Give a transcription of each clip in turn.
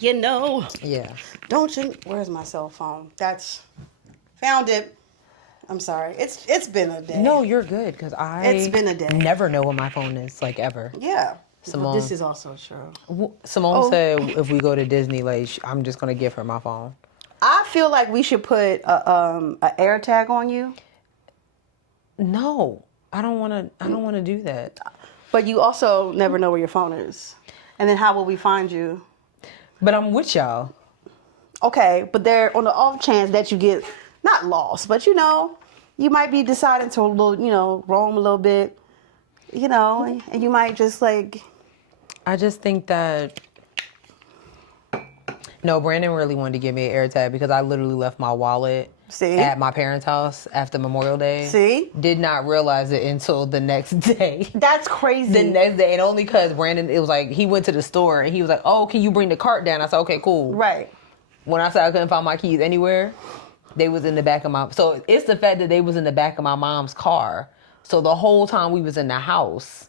You know. Yeah. Don't you? Where's my cell phone? Found it. I'm sorry. It's been a day. No, you're good because It's been a day. never know what my phone is, like ever. Yeah. Simone. Well, this is also true. Simone said if we go to Disney, like I'm just gonna give her my phone. I feel like we should put a air tag on you. No, I don't want to do that. But you also never know where your phone is, and then how will we find you? But I'm with y'all. Okay, but there on the off chance that you get not lost, but you might be deciding to roam a little bit, and you might just like. I just think that. No, Brandon really wanted to give me an air tag because I literally left my wallet at my parents' house after Memorial Day. See? Did not realize it until the next day. That's crazy. The next day, and only because Brandon, it was like he went to the store and he was like, "Oh, can you bring the cart down?" I said, "Okay, cool." Right. When I said I couldn't find my keys anywhere, they was in the back of my. So it's the fact that they was in the back of my mom's car. So the whole time we was in the house.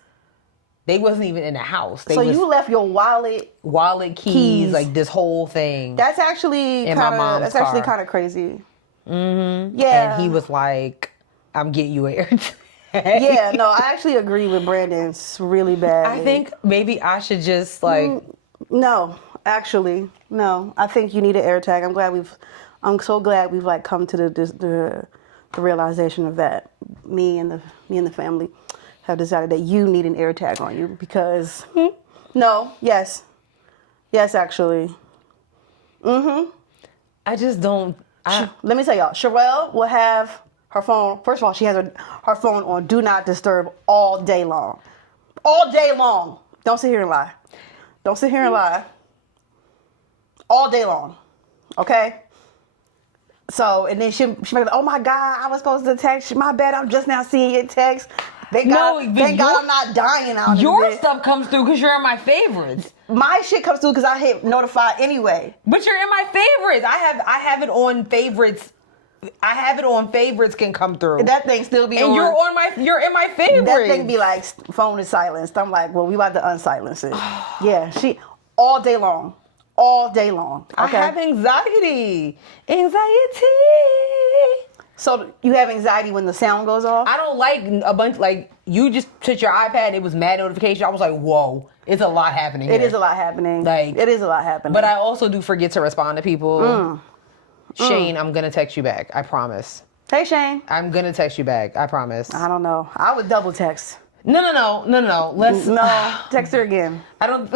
They wasn't even in the house. You left your wallet, keys, like this whole thing. That's actually kind of crazy. Mm-hmm. Yeah. And he was like, "I'm getting you an air tag." Yeah, no, I actually agree with Brandon really bad. I think maybe I should just like. No, actually, no. I think you need an air tag. I'm so glad we've like come to the realization of that. Me and the family have decided that you need an air tag on you because yes actually. I just don't. Let me tell y'all, Sherelle will have her phone. First of all, she has her phone on Do Not Disturb all day long. All day long. Don't sit here and lie. Don't sit here and lie. All day long. Okay? So, and then she might be like, "Oh my God, I was supposed to text you. My bad, I'm just now seeing your text. Thank God I'm not dying out of Your this." stuff comes through because you're in my favorites. My shit comes through because I hit notify anyway. But you're in my favorites. I have it on favorites. I have it on favorites can come through. And that thing still be and on. You're in my favorites. That thing be like, phone is silenced. I'm like, well, we about to unsilence it. Yeah, she all day long. All day long. Okay? I have anxiety. So you have anxiety when the sound goes off? I don't like a bunch, like, you just took your iPad, it was mad notification. I was like, whoa, it's a lot happening here. It is a lot happening. Like, it is a lot happening. But I also do forget to respond to people. Shane, I'm going to text you back. I promise. Hey, Shane. I'm going to text you back. I promise. I don't know. I would double text. No. Let's... No, text her again. I don't...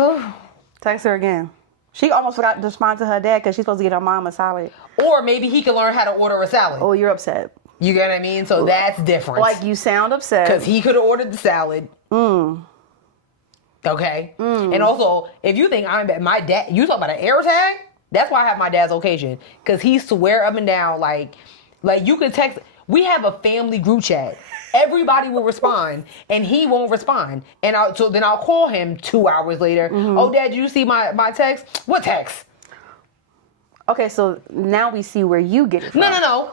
Text her again. She almost forgot to respond to her dad because she's supposed to get her mom a salad. Or maybe he can learn how to order a salad. Oh, you're upset. You get what I mean? So that's different. Like, you sound upset. Because he could have ordered the salad. Okay? And also, if you think I'm... My dad... You talk about an air tag? That's why I have my dad's location. Because he swear up and down, like you could text... We have a family group chat. Everybody will respond, and he won't respond. And so then I'll call him 2 hours later. Oh, Dad, did you see my text? What text? Okay, so now we see where you get it from. No.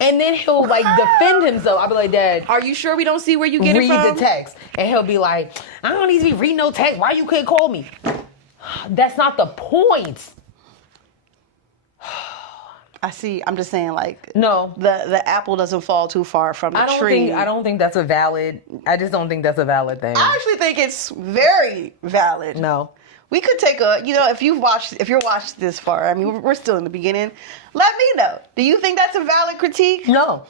And then he'll like defend himself. I'll be like, "Dad, are you sure we don't see where you get it from?" Read the text. And he'll be like, "I don't need to be reading no text. Why you couldn't call me?" That's not the point. I see. I'm just saying, like, no, the apple doesn't fall too far from the tree. I don't think that's a valid. I just don't think that's a valid thing. I actually think it's very valid. No, we could take a. If you're watched this far, I mean, we're still in the beginning. Let me know. Do you think that's a valid critique? No,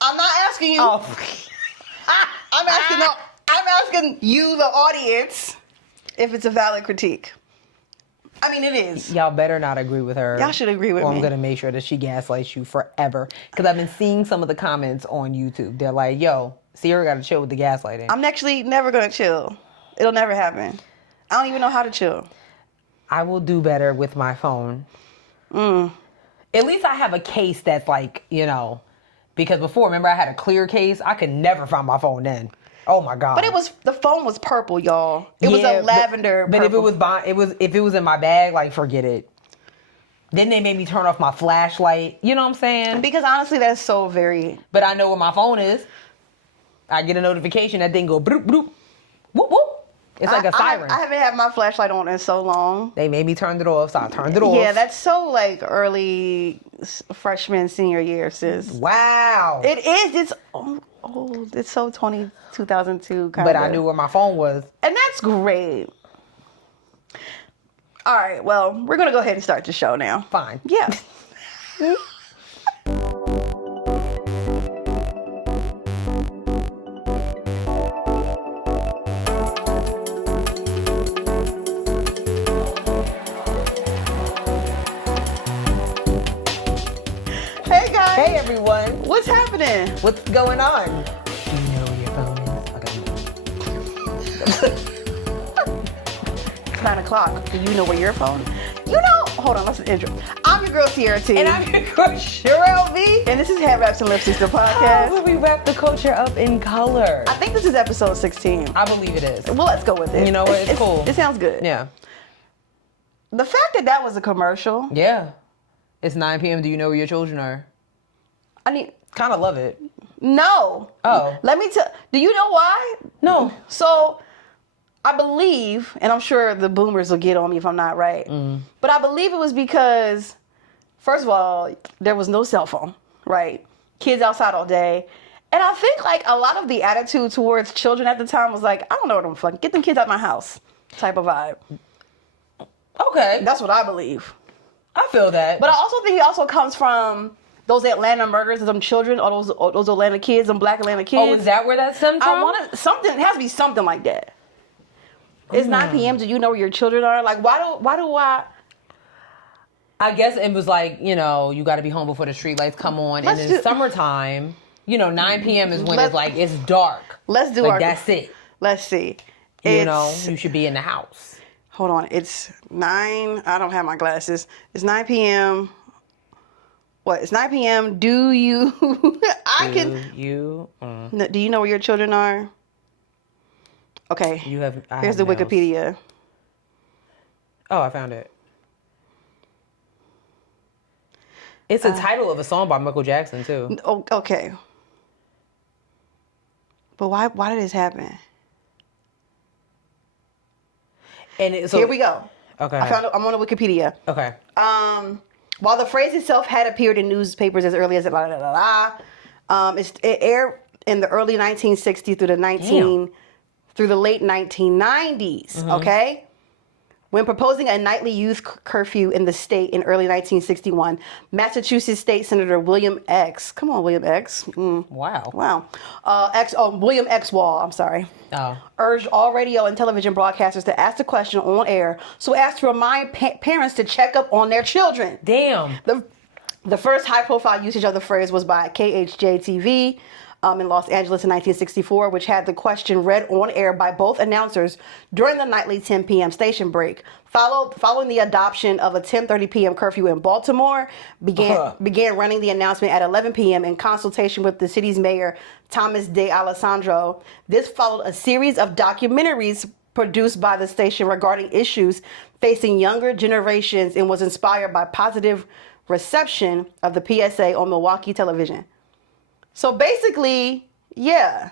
I'm not asking you. Oh. I'm asking you, the audience, if it's a valid critique. I mean, it is. Y'all better not agree with her. Y'all should agree with me. I'm going to make sure that she gaslights you forever. Because I've been seeing some of the comments on YouTube. They're like, yo, Sierra got to chill with the gaslighting. I'm actually never going to chill. It'll never happen. I don't even know how to chill. I will do better with my phone. At least I have a case that's like, because before, remember I had a clear case? I could never find my phone then. Oh my God! But the phone was purple, y'all. It was a lavender. But purple. if it was in my bag, like forget it. Then they made me turn off my flashlight. You know what I'm saying? Because honestly, that's so very. But I know where my phone is. I get a notification. That thing go bloop bloop, whoop whoop, It's like a siren. I haven't had my flashlight on in so long. They made me turn it off, so I turned it off. Yeah, that's so like early freshman, senior year, sis. Wow. It is. It's old. It's so 2002 kind of. But I knew where my phone was. And that's great. All right, well, we're going to go ahead and start the show now. Fine. Yeah. Hey, guys. Hey, everyone. What's happening? What's going on? Do you know where your phone is? Okay. 9 o'clock. Do you know where your phone? You know, hold on, let's intro. I'm your girl, Sierra T. And I'm your girl, Sherelle V. And this is Headwraps and Lipsticks, the podcast. Where we wrap the culture up in color. I think this is episode 16. I believe it is. Well, let's go with it. You know what? It's cool. It sounds good. Yeah. The fact that that was a commercial. Yeah. It's 9 p.m. Do you know where your children are? I mean, Kind of love it. no. Oh. Let me tell. Do you know why? No. So, I believe, and I'm sure the boomers will get on me if I'm not right, but I believe it was because, first of all, there was no cell phone, right? Kids outside all day. And I think like a lot of the attitude towards children at the time was like, I don't know what I'm fucking, get them kids out of my house type of vibe. Okay. That's what I believe. I feel that. But I also think it also comes from those Atlanta murders of them children, or those Atlanta kids, them black Atlanta kids. Oh, is that where that stems from? I want to, something, it has to be something like that. It's 9 p.m. Do you know where your children are? Like, why do I? I guess it was like, you know, you got to be home before the street lights come on. And in summertime, you know, 9 p.m. is when it's like, it's dark. Let's do like, our. that's it. Let's see. You know, you should be in the house. Hold on. It's 9. I don't have my glasses. It's 9 p.m. What? It's 9 p.m. Do you? Do you know where your children are? Okay. Here's the Wikipedia. Oh, I found it. It's a title of a song by Michael Jackson too. Oh, okay. But why did this happen? And here we go. Okay. I'm on the Wikipedia. Okay. While the phrase itself had appeared in newspapers as early as it aired in the early 1960s through the late 1990s. Mm-hmm. Okay. When proposing a nightly youth curfew in the state in early 1961, Massachusetts State Senator William X. Come on, William X. Wow. William X. Wall. I'm sorry. Oh. Urged all radio and television broadcasters to ask the question on air so as to remind parents to check up on their children. Damn. The first high-profile usage of the phrase was by KHJ-TV in Los Angeles in 1964, which had the question read on air by both announcers during the nightly 10 p.m. station break. Following the adoption of a 10:30 p.m. curfew in Baltimore, began running the announcement at 11 p.m. in consultation with the city's mayor, Thomas De Alessandro. This followed a series of documentaries produced by the station regarding issues facing younger generations and was inspired by positive reception of the PSA on Milwaukee television. So basically, yeah.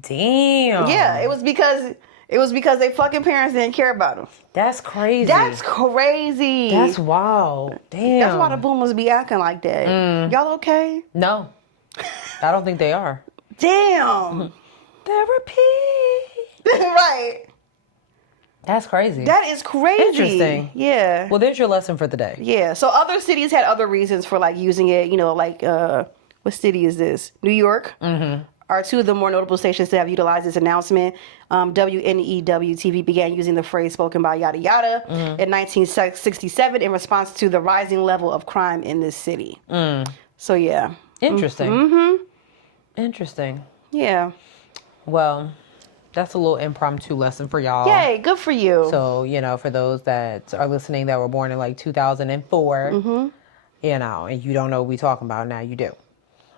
Damn. Yeah, it was because they fucking parents didn't care about them. That's crazy. That's crazy. That's wild. Damn. That's why the boomers be acting like that. Y'all okay? No. I don't think they are. Damn. Therapy. Right. That's crazy. That is crazy. Interesting. Yeah. Well, there's your lesson for the day. Yeah. So other cities had other reasons for like using it, you know, like what city is this? New York are two of the more notable stations to have utilized this announcement. WNEW-TV began using the phrase spoken by yada yada in 1967 in response to the rising level of crime in this city. So yeah. Interesting. Interesting. Yeah. Well, that's a little impromptu lesson for y'all. Yay, good for you. So, you know, for those that are listening that were born in like 2004, you know, and you don't know what we're talking about, now you do.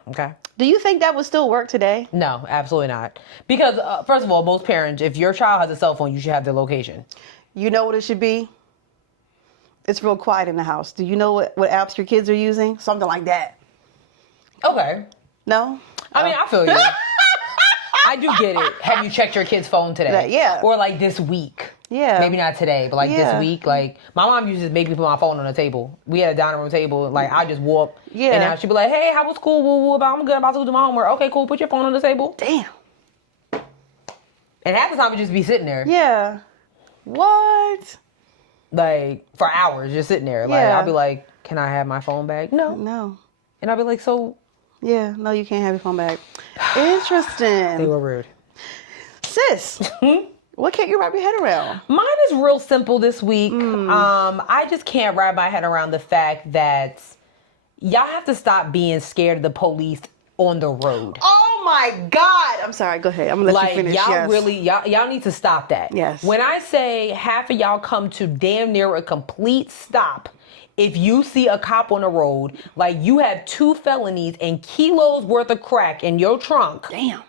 Okay. Do you think that would still work today? No, absolutely not. Because, first of all, most parents, if your child has a cell phone, you should have their location. You know what it should be? It's real quiet in the house. Do you know what apps your kids are using? Something like that. Okay. No? I mean, I feel you. I do get it. Have you checked your kid's phone today? Yeah. Or like this week. Yeah. Maybe not today, but like this week. Like my mom used to make me put my phone on the table. We had a dining room table. Like I just walk. Yeah. And now she'd be like, hey, how was school? Woo, woo, I'm good. I'm about to do my homework. Okay, cool. Put your phone on the table. Damn. And half the time it just be sitting there. Yeah. What? Like for hours, just sitting there. Like I'll be like, can I have my phone back? No. No. And I'll be like, so. Yeah. No, you can't have your phone back. Interesting. They were rude. Sis. What can't you wrap your head around? Mine is real simple this week. I just can't wrap my head around the fact that y'all have to stop being scared of the police on the road. Oh my God! I'm sorry. Go ahead. I'm gonna let you finish. Y'all yes. really, y'all need to stop that. Yes. When I say half of y'all come to damn near a complete stop, if you see a cop on the road, like you have 2 felonies and kilos worth of crack in your trunk. Damn.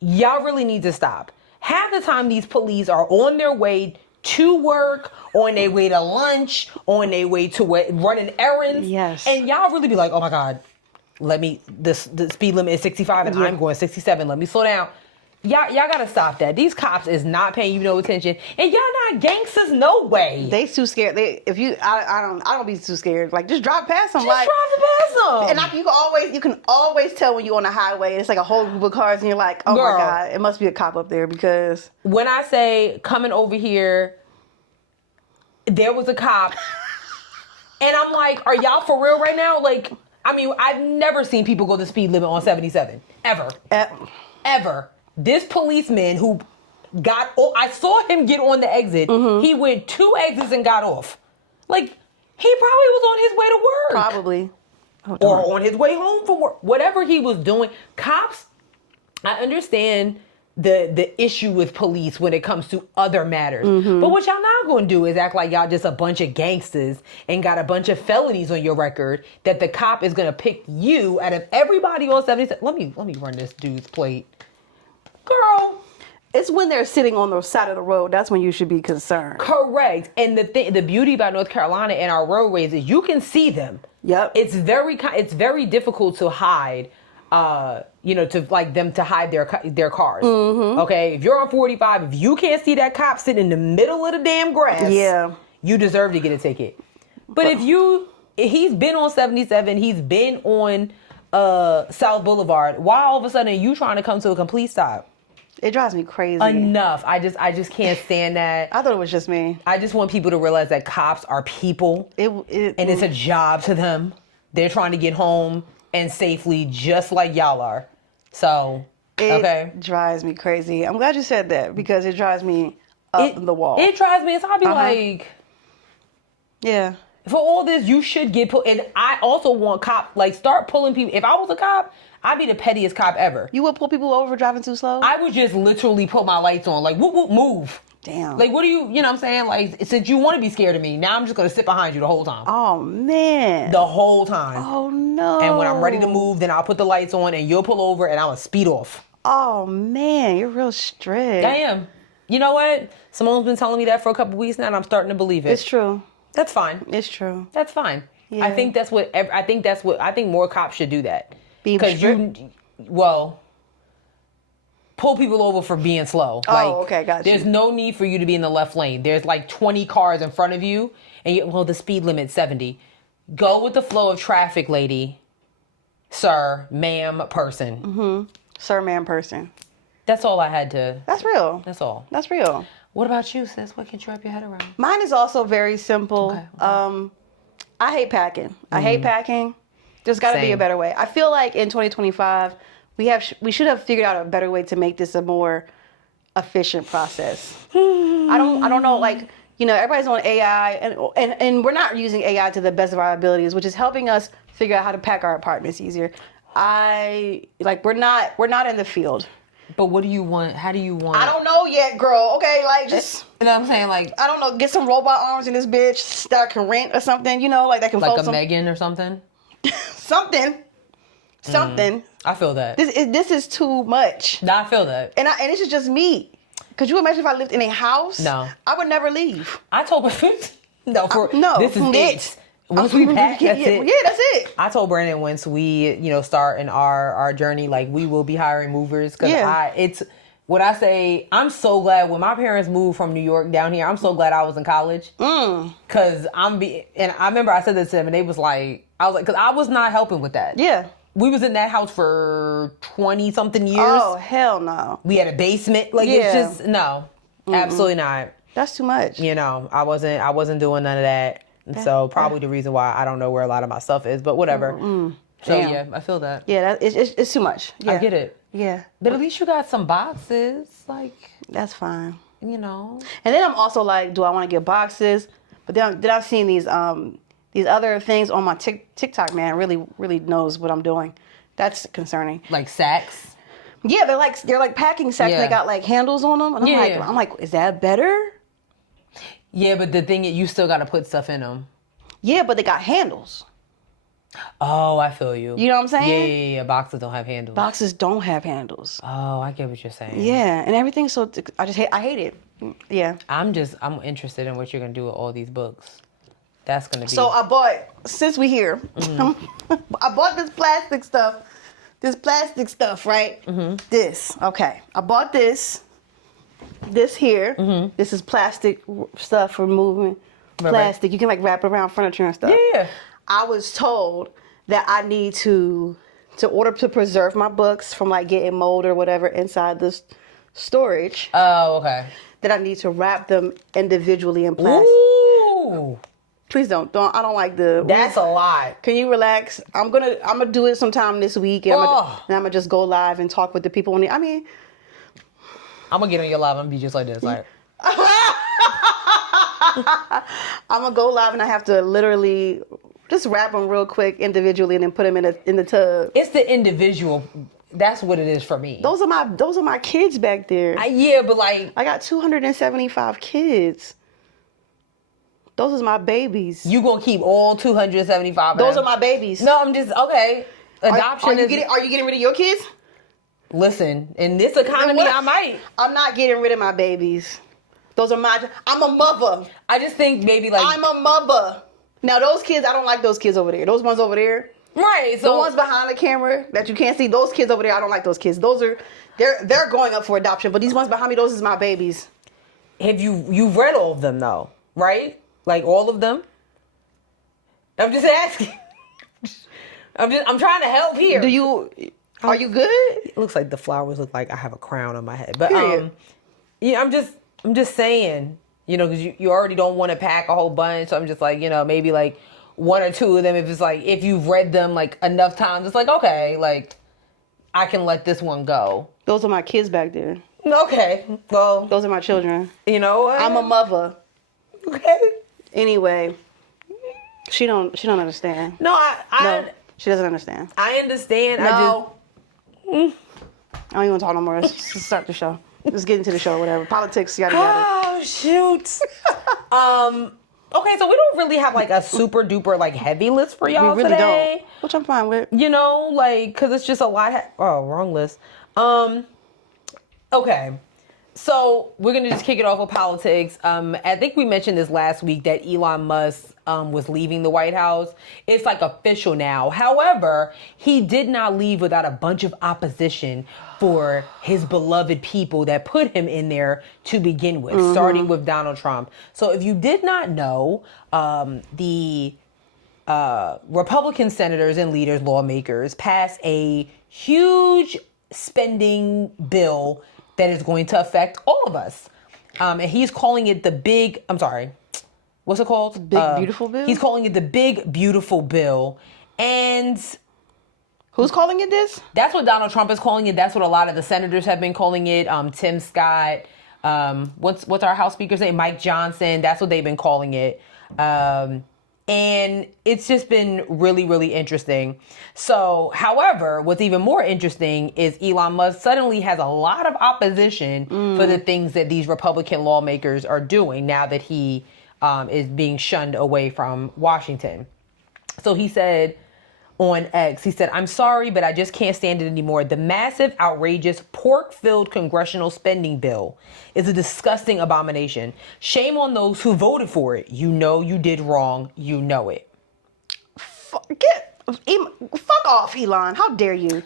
Y'all really need to stop. Half the time these police are on their way to work, on their way to lunch, on their way to running errands. Yes. And y'all really be like, oh my God, the speed limit is 65 and I'm going 67. Let me slow down. Y'all gotta stop that. These cops is not paying you no attention. And y'all not gangsters, no way. They too scared. I don't be too scared. Like just drive past them. Just drive past them. And you can always tell when you're on the highway and it's like a whole group of cars and you're like, oh Girl. my God, it must be a cop up there because When I say coming over here, there was a cop. And I'm like, are y'all for real right now? Like, I mean, I've never seen people go the speed limit on 77. Ever. Ever. This policeman who I saw him get on the exit. Mm-hmm. He went 2 exits and got off. Like, he probably was on his way to work. Probably. Or on his way home from work. Whatever he was doing. Cops, I understand the issue with police when it comes to other matters. Mm-hmm. But what y'all not going to do is act like y'all just a bunch of gangsters and got a bunch of felonies on your record that the cop is going to pick you out of everybody on 77. Let me run this dude's plate. Girl. It's when they're sitting on the side of the road. That's when you should be concerned. Correct. And the beauty about North Carolina and our roadways is you can see them. Yep. It's very difficult to hide, to like them to hide their cars. Mm-hmm. Okay. If you're on 45, if you can't see that cop sitting in the middle of the damn grass, you deserve to get a ticket. But if he's been on 77, he's been on South Boulevard, why all of a sudden are you trying to come to a complete stop? It drives me crazy. Enough. I just can't stand that. I thought it was just me. I just want people to realize that cops are people. And it's a job to them. They're trying to get home and safely just like y'all are. So, It drives me crazy. I'm glad you said that because it drives me up the wall. It drives me. So I'll be like... Yeah. For all this, you should get put. And I also want start pulling people. If I was a cop, I'd be the pettiest cop ever. You would pull people over for driving too slow? I would just literally put my lights on. Like, whoop, whoop, move. Damn. Like, what do you know what I'm saying? Like, since you want to be scared of me, now I'm just going to sit behind you the whole time. Oh, man. The whole time. Oh, no. And when I'm ready to move, then I'll put the lights on and you'll pull over and I'm going to speed off. Oh, man. You're real strict. I am. You know what? Simone's been telling me that for a couple weeks now and I'm starting to believe it. It's true. That's fine. It's true. That's fine. Yeah. I think more cops should do that. Because pull people over for being slow. Okay, got you. There's no need for you to be in the left lane. There's like 20 cars in front of you, and the speed limit's 70. Go with the flow of traffic, lady, sir, ma'am, person. Mm-hmm. Sir, ma'am, person. That's all I had to. That's real. That's all. That's real. What about you, sis? What can you wrap your head around? Mine is also very simple. Okay. I hate packing. Mm-hmm. I hate packing. There's got to be a better way. I feel like in 2025, we should have figured out a better way to make this a more efficient process. I don't know, like, everybody's on AI and we're not using AI to the best of our abilities, which is helping us figure out how to pack our apartments easier. We're not in the field. But what do you want? How do you want? I don't know yet, girl. Okay, like just... You know what I'm saying? Like... I don't know, get some robot arms in this bitch that I can rent or something, that can like a Megan or something? Something. I feel that. This is too much. No, I feel that. And this is just me. Could you imagine if I lived in a house? No. I would never leave. I told her... This is it. Once we pack, that's it. Yeah, that's it. I told Brandon once we, start in our journey, like we will be hiring movers because it's what I say. I'm so glad when my parents moved from New York down here. I'm so glad I was in college because and I remember I said this to them and they was like, because I was not helping with that. Yeah. We was in that house for 20 something years. Oh, hell no. We had a basement. Like it's just no, absolutely not. That's too much. I wasn't doing none of that. And so probably the reason why I don't know where a lot of my stuff is, but whatever. So yeah, I feel that. Yeah, it's too much. Yeah. I get it. Yeah. But at least you got some boxes, like. That's fine. And then I'm also like, do I want to get boxes? But then I've seen these other things on my TikTok, man, really knows what I'm doing. That's concerning. Like sacks? Yeah, they're like packing sacks. Yeah. They got like handles on them. And I'm like, is that better? Yeah, but the thing is, you still got to put stuff in them. Yeah, but they got handles. Oh, I feel you. You know what I'm saying? Yeah. Boxes don't have handles. Boxes don't have handles. Oh, I get what you're saying. Yeah, and everything. So I hate it. Yeah. I'm interested in what you're gonna do with all these books. That's gonna be. So I bought, since we here, I bought this plastic stuff, right? This, okay. I bought this here. This is plastic stuff for moving. Plastic. Right. You can like wrap it around furniture and stuff. Yeah. I was told that I need to order to preserve my books from like getting mold or whatever inside this storage. Oh, okay. That I need to wrap them individually in plastic. Ooh. Please don't. I don't like the. That's a lot. Can you relax? I'm gonna do it sometime this week, and I'm gonna just go live and talk with the people. I'm gonna get on your live and be just like this, like. I'm gonna go live and I have to literally just wrap them real quick individually and then put them in the tub. It's the individual. That's what it is for me. Those are my kids back there. Yeah, but like I got 275 kids. Those are my babies. You gonna keep all 275? Those are my babies. No, I'm just okay. Adoption. Are you getting rid of your kids? Listen, in this economy, I might. I'm not getting rid of my babies. Those are I'm a mother. I just think maybe like. I'm a mother. Now those kids, I don't like those kids over there. Those ones over there. Right. So the ones behind the camera that you can't see, those kids over there, I don't like those kids. They're going up for adoption. But these ones behind me, those is my babies. Have you've read all of them though, right? Like all of them? I'm just asking. I'm trying to help here. Are you good? It looks like the flowers look like I have a crown on my head. But Period. Yeah, I'm just saying, because you already don't want to pack a whole bunch. So I'm just like, maybe like one or two of them. If it's like, if you've read them like enough times, it's like, okay, like I can let this one go. Those are my kids back there. Okay. Well, those are my children. You know what? I'm a mother. Okay. Anyway, she don't understand. No, no, she doesn't understand. I understand. No. I don't even want to talk no more. Let's just start the show. Let's get into the show, whatever. Politics, yada yada. Oh, shoot. Okay, so we don't really have like a super duper like heavy list for y'all we really today. Don't. Which I'm fine with. Because it's just a lot. Wrong list. Okay. So we're going to just kick it off with politics. I think we mentioned this last week that Elon Musk was leaving the White House. It's like official now. However, he did not leave without a bunch of opposition for his beloved people that put him in there to begin with, starting with Donald Trump. So if you did not know, the Republican senators and leaders, lawmakers, passed a huge spending bill that is going to affect all of us. And he's calling it the big, what's it called? Big Beautiful Bill? He's calling it the Big Beautiful Bill. And who's calling it this? That's what Donald Trump is calling it. That's what a lot of the senators have been calling it. Tim Scott, what's our House Speaker's name? Mike Johnson. That's what they've been calling it. And it's just been really, really interesting. So, however, what's even more interesting is Elon Musk suddenly has a lot of opposition for the things that these Republican lawmakers are doing now that he is being shunned away from Washington. So he said on X, he said, "I'm sorry, but I just can't stand it anymore. The massive, outrageous, pork-filled congressional spending bill is a disgusting abomination. Shame on those who voted for it. You know you did wrong. You know it." Fuck off, Elon. How dare you?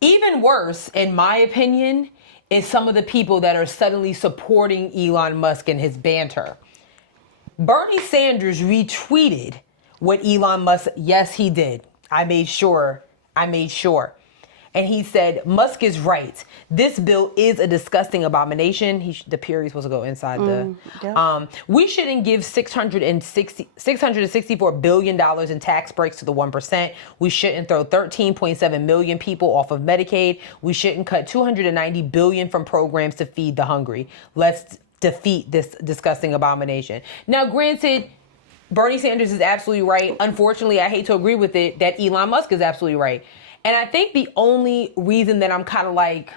Even worse, in my opinion, is some of the people that are suddenly supporting Elon Musk and his banter. Bernie Sanders retweeted what Elon Musk, yes, he did. I made sure. And he said, Musk is right. This bill is a disgusting abomination. The period is supposed to go inside we shouldn't give $664 billion in tax breaks to the 1%. We shouldn't throw 13.7 million people off of Medicaid. We shouldn't cut $290 billion from programs to feed the hungry. Let's defeat this disgusting abomination. Now, granted, Bernie Sanders is absolutely right. Unfortunately, I hate to agree with it, that Elon Musk is absolutely right. And I think the only reason that I'm kind of like,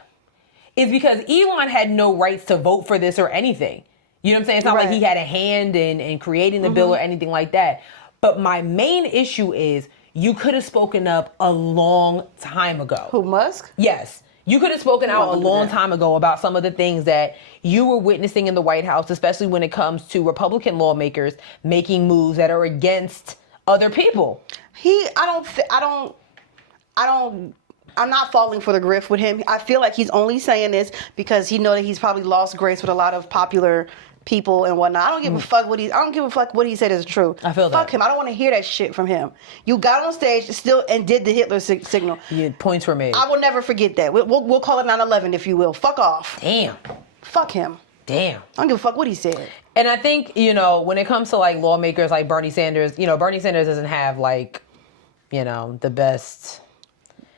is because Elon had no rights to vote for this or anything. You know what I'm saying? It's not like he had a hand in creating the bill or anything like that. But my main issue is you could have spoken up a long time ago. Who, Musk? Yes. You could have spoken out a long time ago about some of the things that you were witnessing in the White House, especially when it comes to Republican lawmakers making moves that are against other people. I'm not falling for the grift with him. I feel like he's only saying this because he knows that he's probably lost grace with a lot of popular people and whatnot. I don't give a fuck what he said is true. I feel that. Fuck him. I don't want to hear that shit from him. You got on stage still and did the Hitler signal. Yeah, points were made. I will never forget that. We'll call it 9/11 if you will. Fuck off. Damn. Fuck him. Damn. I don't give a fuck what he said. And I think, when it comes to like lawmakers like Bernie Sanders, Bernie Sanders doesn't have like, the best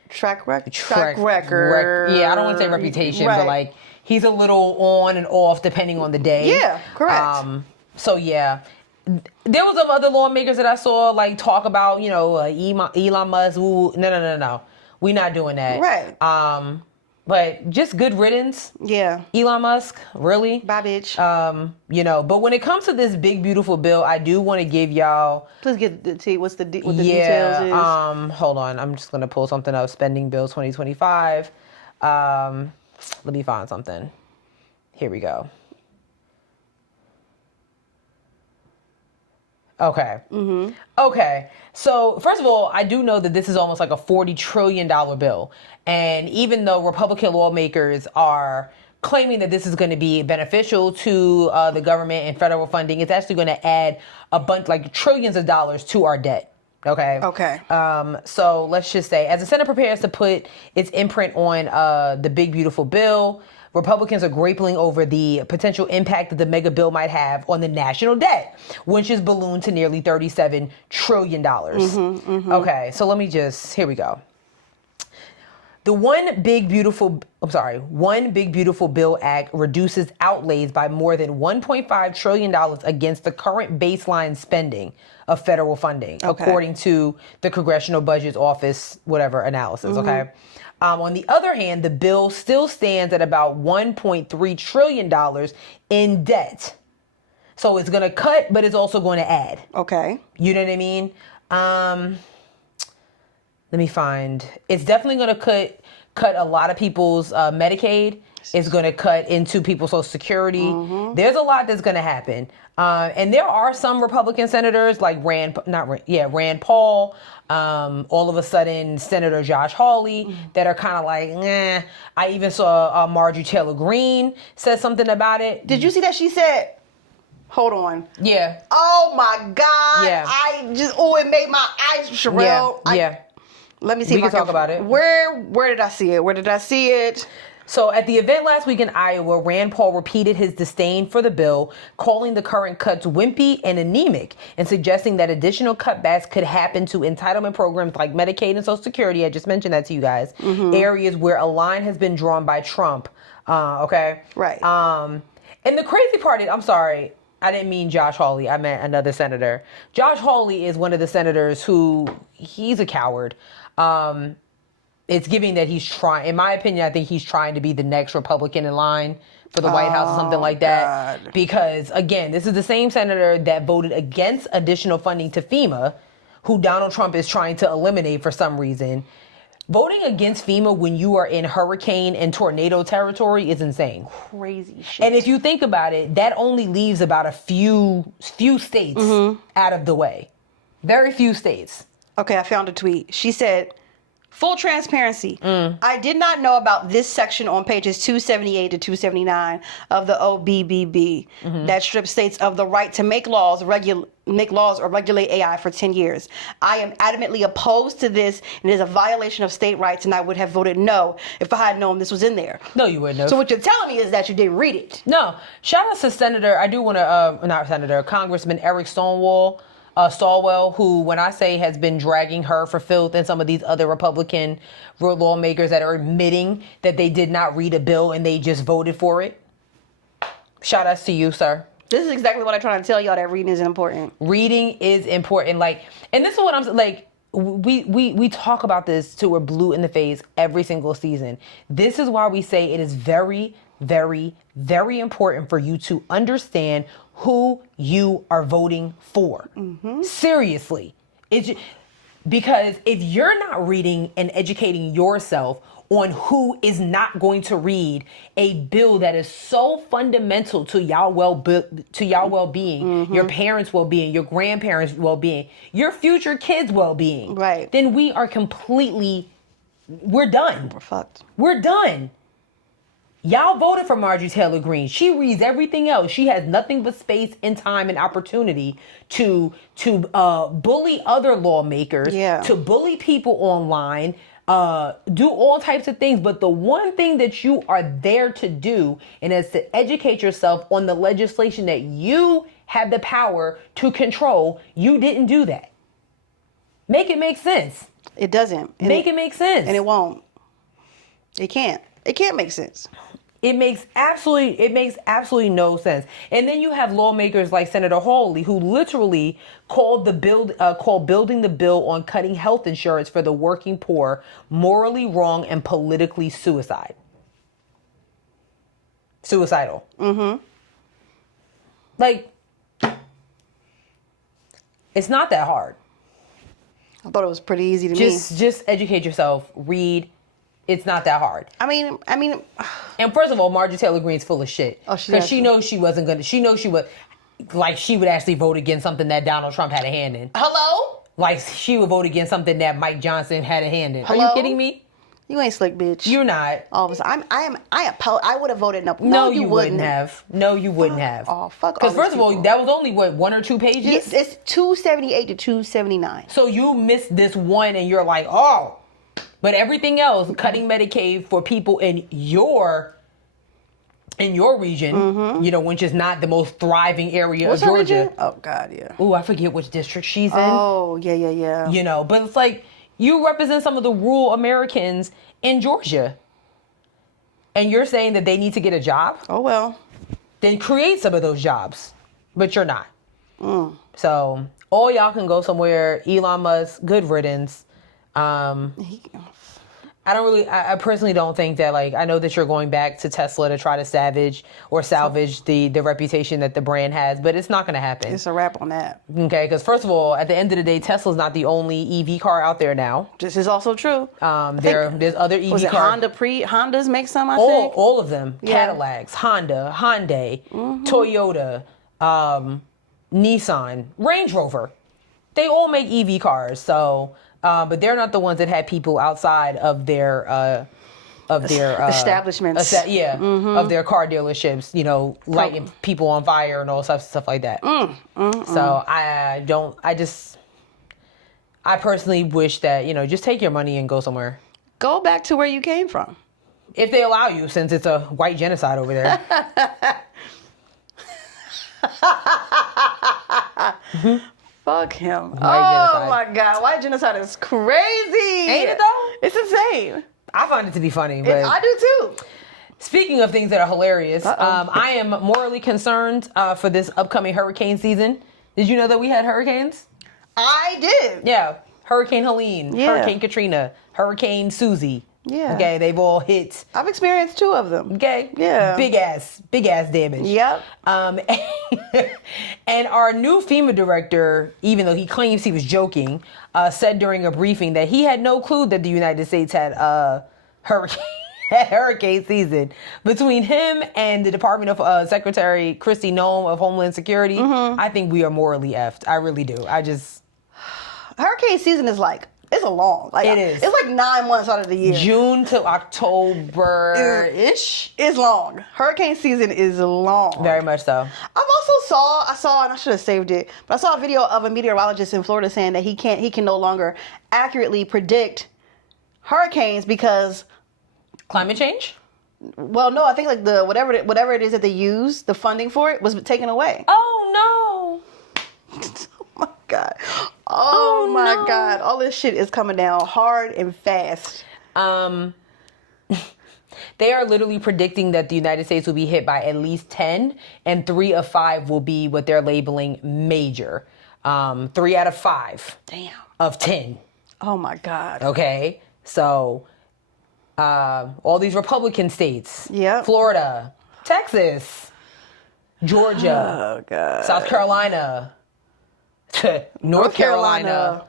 track record. Yeah, I don't want to say reputation, but like he's a little on and off depending on the day. Yeah, correct. So yeah, there was some other lawmakers that I saw like talk about, Elon Musk. Ooh, no, we're not doing that. Right. But just good riddance. Yeah. Elon Musk, really? Bye, bitch. But when it comes to this big, beautiful bill, I do want to give y'all... Please get the what the details is. Hold on. I'm just going to pull something up. Spending Bill 2025. Let me find something. Here we go. Okay. Mm-hmm. Okay. So, first of all, I do know that this is almost like a $40 trillion bill. And even though Republican lawmakers are claiming that this is going to be beneficial to the government and federal funding, it's actually going to add a bunch, like trillions of dollars to our debt. Okay. Okay. So let's just say, as the Senate prepares to put its imprint on the big, beautiful bill, Republicans are grappling over the potential impact that the mega bill might have on the national debt, which is ballooned to nearly $37 trillion. Okay, so here we go. The One Big Beautiful Bill Act reduces outlays by more than $1.5 trillion against the current baseline spending of federal funding, according to the Congressional Budget Office, analysis, okay? On the other hand, the bill still stands at about $1.3 trillion in debt. So it's going to cut, but it's also going to add. Okay. You know what I mean? Let me find. It's definitely going to cut a lot of people's Medicaid. It's going to cut into people's Social Security. Mm-hmm. There's a lot that's going to happen. And there are some Republican senators like Rand Paul, all of a sudden Senator Josh Hawley that are kind of like, nah. I even saw Marjorie Taylor Greene said something about it. Did you see that she said, hold on. Yeah. Oh my God. Yeah. It made my eyes, Sherelle. Yeah. Let me see if I can talk about it. Where did I see it? So at the event last week in Iowa, Rand Paul repeated his disdain for the bill, calling the current cuts wimpy and anemic, and suggesting that additional cutbacks could happen to entitlement programs like Medicaid and Social Security. I just mentioned that to you guys. Mm-hmm. Areas where a line has been drawn by Trump. Okay? Right. And the crazy part is, I'm sorry, I didn't mean Josh Hawley. I meant another senator. Josh Hawley is one of the senators he's a coward. It's giving that he's trying, in my opinion, I think he's trying to be the next Republican in line for the White House or something like that. God. Because, again, this is the same senator that voted against additional funding to FEMA, who Donald Trump is trying to eliminate for some reason. Voting against FEMA when you are in hurricane and tornado territory is insane. Crazy shit. And if you think about it, that only leaves about a few states out of the way. Very few states. Okay, I found a tweet. She said, full transparency. I did not know about this section on pages 278 to 279 of the OBBB that strips states of the right to make laws or regulate AI for 10 years. I am adamantly opposed to this, and it is a violation of state rights, and I would have voted no if I had known this was in there. No, you wouldn't have. So what you're telling me is that you didn't read it. No. Shout out to Senator, I do want to, not Senator, Congressman Eric Stonewall, who, when I say has been dragging her for filth, and some of these other Republican lawmakers that are admitting that they did not read a bill and they just voted for it. Shout outs to you, sir. This is exactly what I'm trying to tell y'all, that reading is important. Reading is important. Like, and this is what I'm like. We talk about this till we're blue in the face every single season. This is why we say it is very, very, very important for you to understand who you are voting for. Seriously. Because if you're not reading and educating yourself on who is not going to read a bill that is so fundamental to y'all well-being, your parents' well-being, your grandparents' well-being, your future kids' well-being, right, then we're done. We're fucked. We're done. Y'all voted for Marjorie Taylor Greene. She reads everything else. She has nothing but space and time and opportunity to bully other lawmakers, to bully people online, do all types of things. But the one thing that you are there to do, and is to educate yourself on the legislation that you have the power to control, you didn't do that. Make it make sense. It doesn't. Make it make sense. And it won't. It can't. It can't make sense. It makes absolutely no sense. And then you have lawmakers like Senator Hawley, who literally called building the bill on cutting health insurance for the working poor morally wrong and politically suicidal. Like, it's not that hard. I thought it was pretty easy to me. Just educate yourself. Read. It's not that hard. I mean. And first of all, Marjorie Taylor Greene's full of shit. Oh, because she knows she wasn't gonna. She knows she would, like, she would actually vote against something that Donald Trump had a hand in. Hello? Like, she would vote against something that Mike Johnson had a hand in. Hello? Are you kidding me? You ain't slick, bitch. You're not. All of a sudden, I would have voted no. No, you wouldn't have. No, you wouldn't have. Oh, fuck. Because first of all, that was only what, 1 or 2 pages. Yes, it's 278 to 279. So you missed this one, and you're like, oh. But everything else, cutting Medicaid for people in your region, which is not the most thriving area of Georgia. Region? Oh, God, yeah. Ooh, I forget which district she's in. Oh, yeah. But it's like, you represent some of the rural Americans in Georgia. And you're saying that they need to get a job? Oh, well. Then create some of those jobs. But you're not. So, all y'all can go somewhere. Elon Musk, good riddance. I personally don't think that, like, I know that you're going back to Tesla to try to salvage the reputation that the brand has, but it's not going to happen. It's a wrap on that. Okay, because first of all, at the end of the day, Tesla's not the only EV car out there now. This is also true. There's other EV cars. Hondas make some, I think? All of them. Yeah. Cadillacs, Honda, Hyundai, Toyota, Nissan, Range Rover. They all make EV cars, so... but they're not the ones that had people outside of their establishments. Of their car dealerships, lighting people on fire and all sorts of stuff like that. So I personally wish that, just take your money and go somewhere. Go back to where you came from. If they allow you, since it's a white genocide over there. Fuck him. Oh my God. White genocide is crazy. Ain't it though? It's insane. I find it to be funny. But I do too. Speaking of things that are hilarious, I am morally concerned for this upcoming hurricane season. Did you know that we had hurricanes? I did. Yeah. Hurricane Helene, Hurricane Katrina, Hurricane Susie. Yeah. Okay, they've all hit. I've experienced 2 of them. Okay. Yeah. Big ass damage. Yep. And our new FEMA director, even though he claims he was joking, said during a briefing that he had no clue that the United States had hurricane season. Between him and the Department of Secretary Kristi Noem of Homeland Security, I think we are morally effed. I really do. hurricane season is like, it's a long. Like, It is. It's like 9 months out of the year. June to October-ish. It's long. Hurricane season is long. Very much so. I saw, and I should have saved it, but I saw a video of a meteorologist in Florida saying that he can no longer accurately predict hurricanes because, Climate change? well, no, I think like the whatever it is that they use, the funding for it was taken away. Oh, Oh my God. Oh my no. God. All this shit is coming down hard and fast. They are literally predicting that the United States will be hit by at least 10, and 3 of 5 will be what they're labeling major. 3 out of 5. Damn. Of 10. Oh my God. Okay? So, all these Republican states. Yep. Florida, Texas, Georgia, Oh God. South Carolina, North Carolina,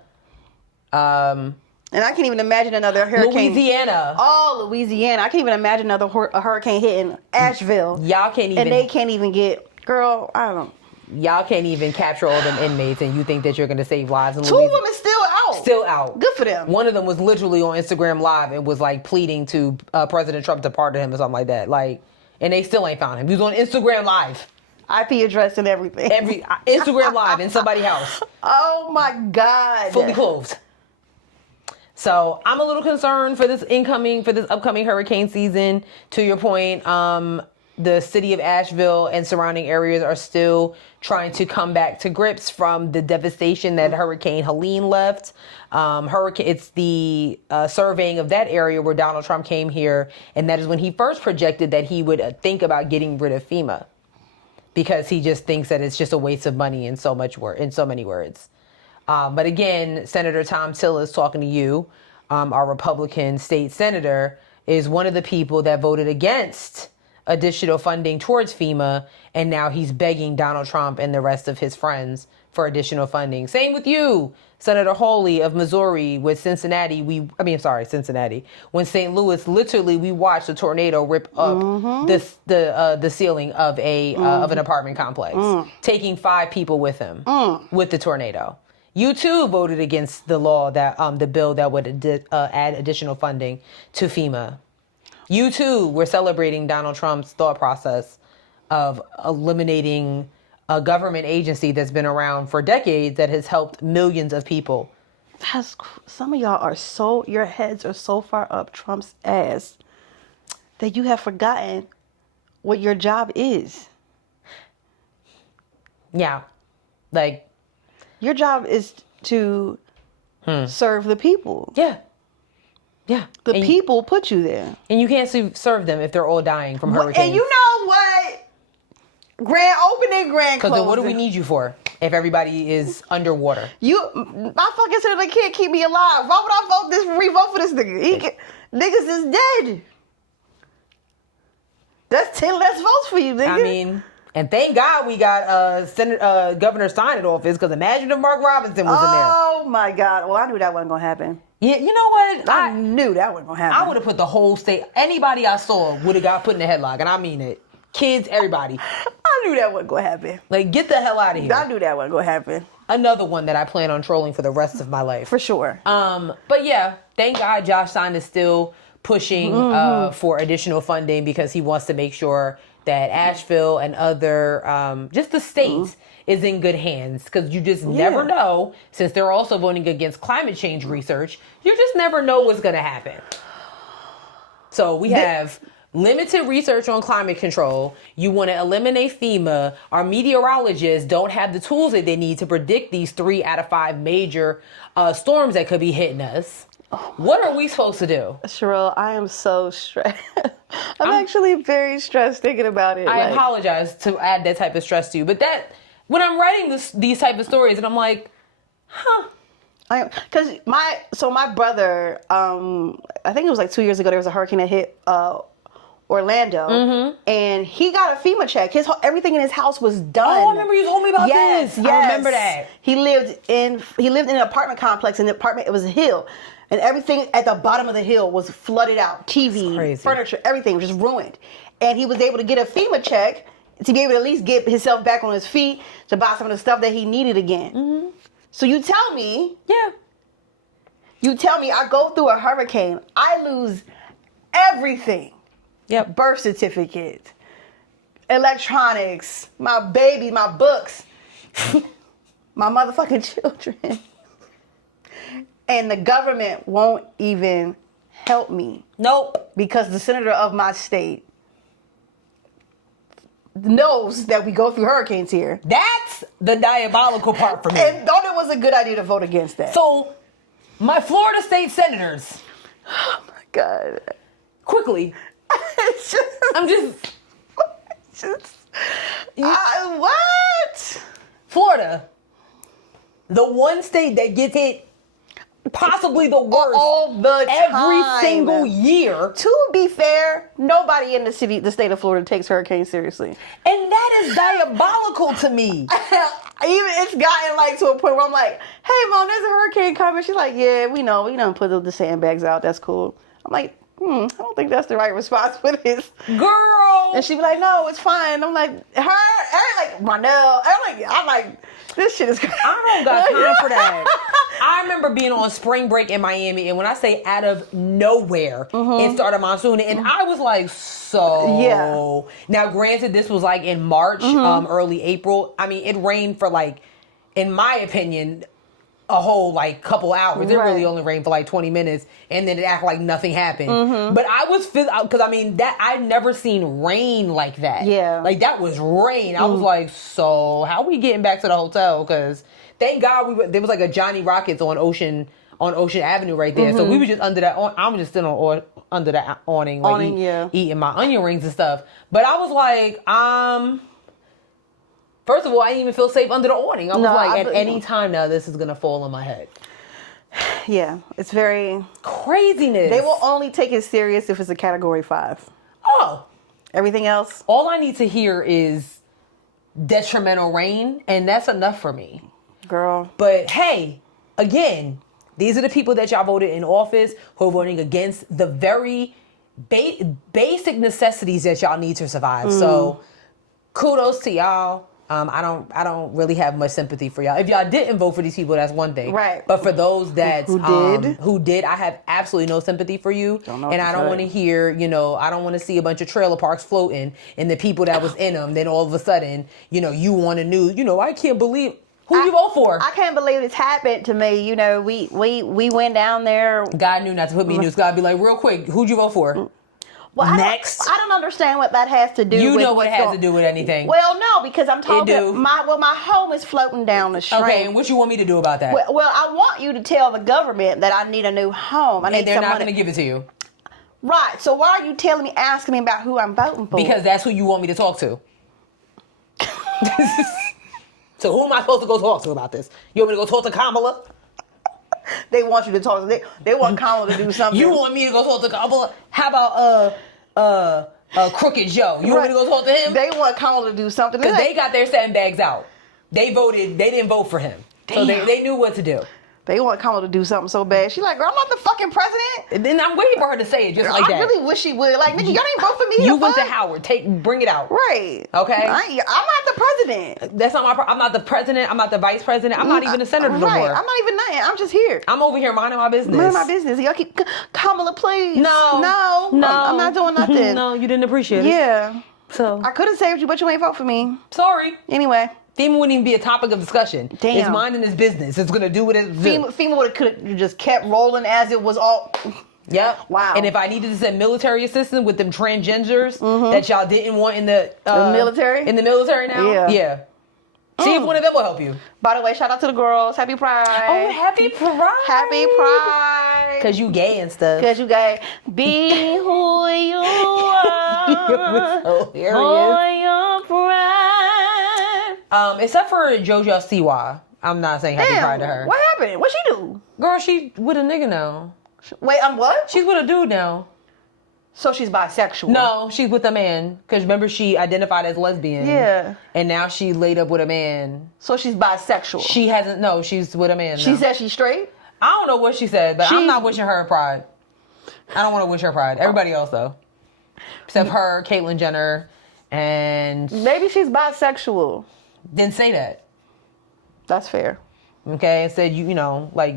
And I can't even imagine another hurricane. Louisiana. Oh, Louisiana. I can't even imagine another a hurricane hitting Asheville. Y'all can't even. And they can't even get, girl, I don't. Y'all can't even capture all them inmates, and you think that you're going to save lives in 2 Louisiana. of them is still out. Still out. Good for them. One of them was literally on Instagram Live and was like pleading to President Trump to pardon him or something like that. Like, and they still ain't found him. He was on Instagram Live. IP address and everything. Instagram Live in somebody's house, Oh my God. fully clothed. So I'm a little concerned for this upcoming hurricane season. To your point, the city of Asheville and surrounding areas are still trying to come back to grips from the devastation that Hurricane Helene left. It's the surveying of that area where Donald Trump came here, and that is when he first projected that he would think about getting rid of FEMA, because he just thinks that it's just a waste of money in so many words. But again, Senator Tom Tillis, talking to you, our Republican state senator, is one of the people that voted against additional funding towards FEMA, and now he's begging Donald Trump and the rest of his friends for additional funding. Same with you, Senator Hawley of Missouri, with Cincinnati. Cincinnati. When St. Louis, literally, we watched a tornado rip up the ceiling of an apartment complex, taking 5 people with him with the tornado. You too voted against the law that the bill that would add additional funding to FEMA. You too were celebrating Donald Trump's thought process of eliminating a government agency that's been around for decades that has helped millions of people. Some of y'all your heads are so far up Trump's ass that you have forgotten what your job is. Yeah. Like, your job is to serve the people. Yeah. Yeah. The people put you there. And you can't serve them if they're all dying from hurricanes. And you know what? Grand opening, grand closing. Because then what do we need you for if everybody is underwater? My fucking senator can't keep me alive. Why would I re-vote for this nigga? Niggas is dead. That's 10 less votes for you, nigga. I mean, and thank God we got Governor Stein in office, because imagine if Mark Robinson was in there. Oh my God. Well, I knew that wasn't going to happen. Yeah, you know what? I knew that wasn't going to happen. I would have put the whole state, anybody I saw would have got put in the headlock, and I mean it. Kids, everybody. I knew that wasn't going to happen. Like, get the hell out of here. I knew that wasn't going to happen. Another one that I plan on trolling for the rest of my life. For sure. But yeah, thank God Josh Stein is still pushing for additional funding, because he wants to make sure that Asheville and other, just the state is in good hands. Because you just never know, since they're also voting against climate change research, you just never know what's going to happen. So we have limited research on climate control. You want to eliminate FEMA. Our meteorologists don't have the tools that they need to predict these 3 out of 5 major storms that could be hitting us. What are we supposed to do? Sherelle, I am so stressed. I'm actually very stressed thinking about it. I apologize to add that type of stress to you, but when I'm writing these type of stories, and I'm like, because my brother, I think it was like 2 years ago, there was a hurricane that hit Orlando, and he got a FEMA check. Everything in his house was done. Oh, I remember you told me about this. Yes. I remember that. He lived in an apartment complex, and the apartment, it was a hill, and everything at the bottom of the hill was flooded out. TV, furniture, everything was just ruined. And he was able to get a FEMA check to be able to at least get himself back on his feet to buy some of the stuff that he needed again. So you tell me, You tell me I go through a hurricane, I lose everything. Yep. Birth certificate, electronics, my baby, my books, my motherfucking children. And the government won't even help me. Nope. Because the senator of my state knows that we go through hurricanes here. That's the diabolical part for me. And thought it was a good idea to vote against that. So, my Florida state senators. Oh my God. Quickly. It's just... I'm just... What? Florida. The one state that gets hit possibly the worst all the time. Every single year. To be fair, nobody in the state of Florida takes hurricanes seriously. And that is diabolical to me. Even it's gotten like to a point where I'm like, hey mom, there's a hurricane coming. She's like, yeah, we know. We don't put the sandbags out. That's cool. I'm like, I don't think that's the right response for this. Girl. And she be like, no, it's fine. I'm like, her like, Ronell. I'm like, this shit is crazy. I don't got time for that. I remember being on spring break in Miami, and when I say out of nowhere, it started monsooning, and I was like, so. Now, granted, this was like in March, early April. I mean, it rained for like, in my opinion, a whole like couple hours. It really only rained for like 20 minutes, and then it acted like nothing happened. But I was, because I mean, that I'd never seen rain like that. Yeah. Like that was rain. I was like, so how we getting back to the hotel? Because thank God there was like a Johnny Rockets on Ocean Avenue right there. So we were just under that. I'm just sitting under that awning, like eating my onion rings and stuff. But I was like, first of all, I didn't even feel safe under the awning. I was at any time now, this is gonna fall on my head. Yeah, it's very craziness. They will only take it serious if it's a Category 5. Oh, everything else. All I need to hear is detrimental rain, and that's enough for me, girl. But hey, again, these are the people that y'all voted in office who are voting against the very basic necessities that y'all need to survive. So, kudos to y'all. I don't really have much sympathy for y'all. If y'all didn't vote for these people, that's one thing. Right. But for those that who did, I have absolutely no sympathy for you. And I don't want to hear, I don't want to see a bunch of trailer parks floating and the people that was in them. Then all of a sudden, you want to news. I can't believe who you vote for. I can't believe this happened to me. We went down there. God knew not to put me in news. God be like, real quick, who'd you vote for? Well, next. I don't understand what that has to do with. You know what it has to do with anything. Well, no, because I'm talking. My home is floating down the stream. Okay, and what you want me to do about that? Well, I want you to tell the government that I need a new home. And they're not going to give it to you. Right. So why are you asking me about who I'm voting for? Because that's who you want me to talk to. So who am I supposed to go talk to about this? You want me to go talk to Kamala? They want you to talk. They want Kamala to do something. You want me to go talk to Kamala? How about Crooked Joe? You want me to go talk to him? They want Kamala to do something. Because they got their sandbags out. They voted. They didn't vote for him. Damn. So they knew what to do. They want Kamala to do something so bad. She's like, girl, I'm not the fucking president. And then I'm waiting for her to say it just like that. I really wish she would. Like, nigga, y'all didn't vote for me. You went to Howard. Bring it out. Right. Okay. I'm not the president. That's not my problem. I'm not the president. I'm not the vice president. I'm not even a senator no more. I'm not even nothing. I'm just here. I'm over here minding my business. Minding my business. Y'all keep, Kamala, please. No. I'm not doing nothing. No, you didn't appreciate it. Yeah. So I could have saved you, but you ain't vote for me. Sorry. Anyway. FEMA wouldn't even be a topic of discussion. Damn. It's minding its business. It's going to do what it do. FEMA would have just kept rolling as it was all... Yep. Wow. And if I needed to send military assistance with them transgenders that y'all didn't want in the military? In the military now? Yeah. See if one of them will help you. By the way, shout out to the girls. Happy Pride. Oh, happy Pride. Happy Pride. Because you gay and stuff. Because you gay. Be who you are. So hilarious. For your pride. Except for JoJo Siwa. I'm not saying happy Pride to her. What happened? What'd she do? Girl, she with a nigga now. Wait, what? She's with a dude now. So she's bisexual? No, she's with a man. Because remember, she identified as lesbian. Yeah. And now she laid up with a man. So she's bisexual? She hasn't, no, she's with a man now. She said she's straight? I don't know what she said, but I'm not wishing her Pride. I don't want to wish her Pride. Everybody else, though. Except her, Caitlyn Jenner, and... Maybe she's bisexual. Didn't say that. That's fair. Okay? It said, you know, like...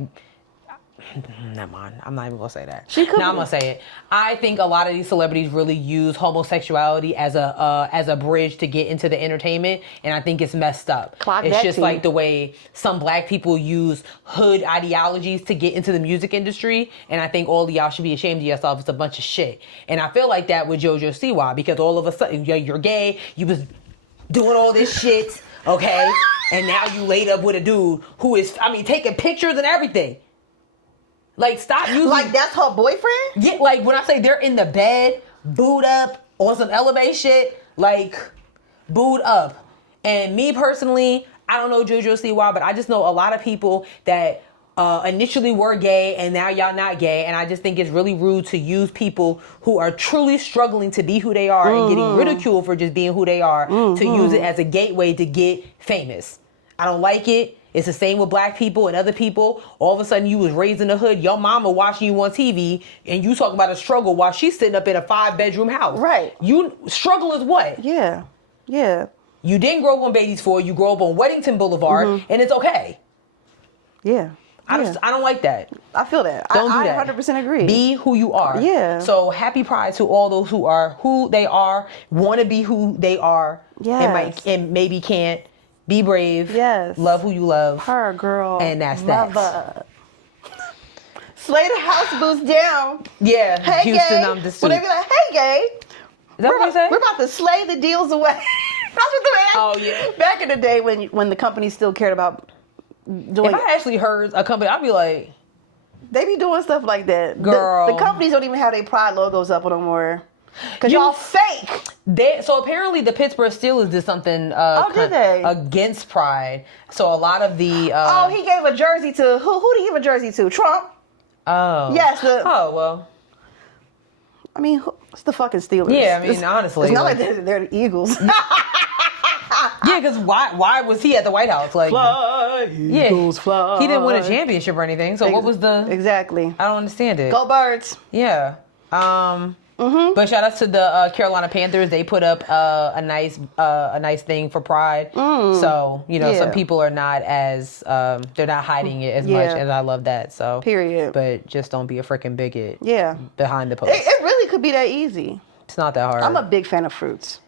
Never mind. I'm not even gonna say that. She could. No, I'm gonna say it. I think a lot of these celebrities really use homosexuality as a bridge to get into the entertainment, and I think it's messed up. It's just like the way some black people use hood ideologies to get into the music industry, and I think all of y'all should be ashamed of yourself. It's a bunch of shit, and I feel like that with JoJo Siwa because all of a sudden you're gay. You was doing all this shit, okay, and now you laid up with a dude who is, taking pictures and everything. Like, stop using... Like, that's her boyfriend? Yeah, like, when I say they're in the bed, booed up, on some elevate shit, like, booed up. And me, personally, I don't know JoJo Siwa, but I just know a lot of people that initially were gay, and now y'all not gay, and I just think it's really rude to use people who are truly struggling to be who they are and getting ridiculed for just being who they are to use it as a gateway to get famous. I don't like it. It's the same with black people and other people. All of a sudden, you was raised in the hood. Your mama watching you on TV, and you talk about a struggle while she's sitting up in a 5-bedroom house. Right. You struggle is what? Yeah. Yeah. You didn't grow up on Beatties Ford. You grew up on Weddington Boulevard, and it's okay. Yeah. I don't like that. I feel that. Don't do that. I 100% agree. Be who you are. Yeah. So happy Pride to all those who are who they are, want to be who they are, and maybe can't. Be brave. Yes. Love who you love. Her girl. And that's that. Slay the house boots down. Yeah. Hey, Houston, gay. I'm the suit. Well, they be like, hey, gay. Is that what you say? We're about to slay the deals away. That's what the man. Oh, yeah. Back in the day when the company still cared about doing. If I actually heard a company, I'd be like, they be doing stuff like that. Girl. The companies don't even have their Pride logos up no more. Because y'all fake. So apparently the Pittsburgh Steelers did something did they? against Pride. So a lot of the... he gave a jersey to... Who did he give a jersey to? Trump? Oh. Yes. Well. I mean, it's the fucking Steelers. Yeah, honestly. It's not like they're the Eagles. Yeah, because why was he at the White House? Like, fly, Eagles, fly. He didn't win a championship or anything. So what was the... Exactly. I don't understand it. Go Birds. Yeah. But shout out to the Carolina Panthers. They put up a nice thing for Pride. So some people are not as they're not hiding it as much, and I love that. So period. But just don't be a freaking bigot. Yeah. Behind the post. It really could be that easy. It's not that hard. I'm a big fan of fruits.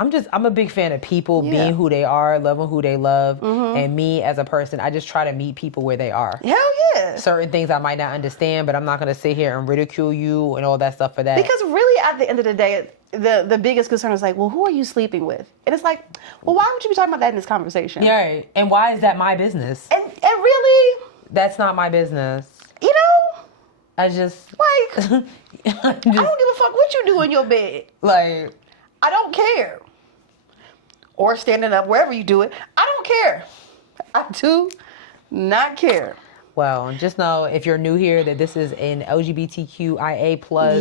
I'm a big fan of people being who they are, loving who they love, and me as a person, I just try to meet people where they are. Hell yeah. Certain things I might not understand, but I'm not going to sit here and ridicule you and all that stuff for that. Because really, at the end of the day, the biggest concern is like, well, who are you sleeping with? And it's like, well, why would you be talking about that in this conversation? Yeah, right. And why is that my business? And really, that's not my business. You know, I just like I don't give a fuck what you do in your bed. Like, I don't care. Or standing up, wherever you do it, I don't care. I do not care. Well, just know if you're new here that this is an LGBTQIA plus,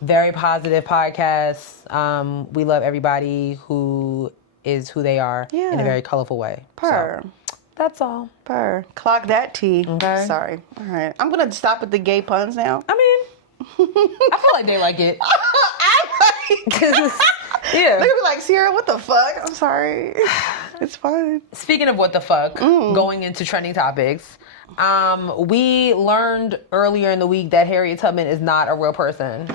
very positive podcast. We love everybody who is who they are in a very colorful way. So, that's all. Clock that T. Okay. Sorry. All right. I'm gonna stop with the gay puns now. I mean, I feel like they like it. Yeah. They're gonna be like, Sierra, what the fuck? I'm sorry. It's fine. Speaking of what the fuck, going into trending topics, we learned earlier in the week that Harriett Tubman is not a real person.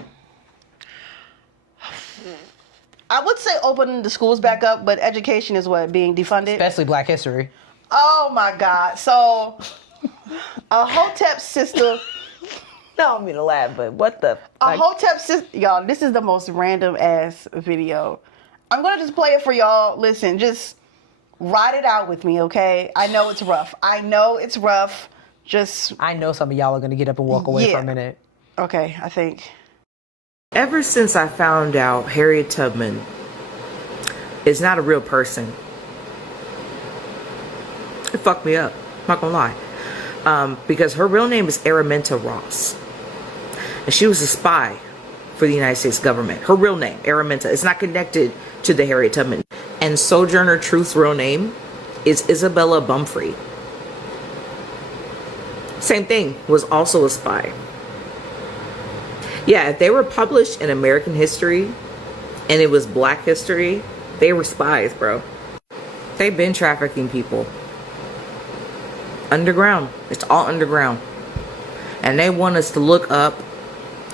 I would say opening the schools back up, but education is what? Being defunded? Especially Black History. Oh my God. So, a Hotep sister... I don't mean to laugh, but what the... A Hotep sister... Y'all, this is the most random ass video. I'm going to just play it for y'all. Listen, just ride it out with me, okay? I know it's rough. I know some of y'all are going to get up and walk away for a minute. Okay, I think. Ever since I found out Harriett Tubman is not a real person, it fucked me up. I'm not going to lie. Because her real name is Araminta Ross. And she was a spy for the United States government. Her real name, Araminta, is not connected to the Harriett Tubman. And Sojourner Truth's real name is Isabella Bumfrey. Same thing, was also a spy. Yeah, if they were published in American history and it was Black history, they were spies, bro. They've been trafficking people. Underground. It's all underground. and they want us to look up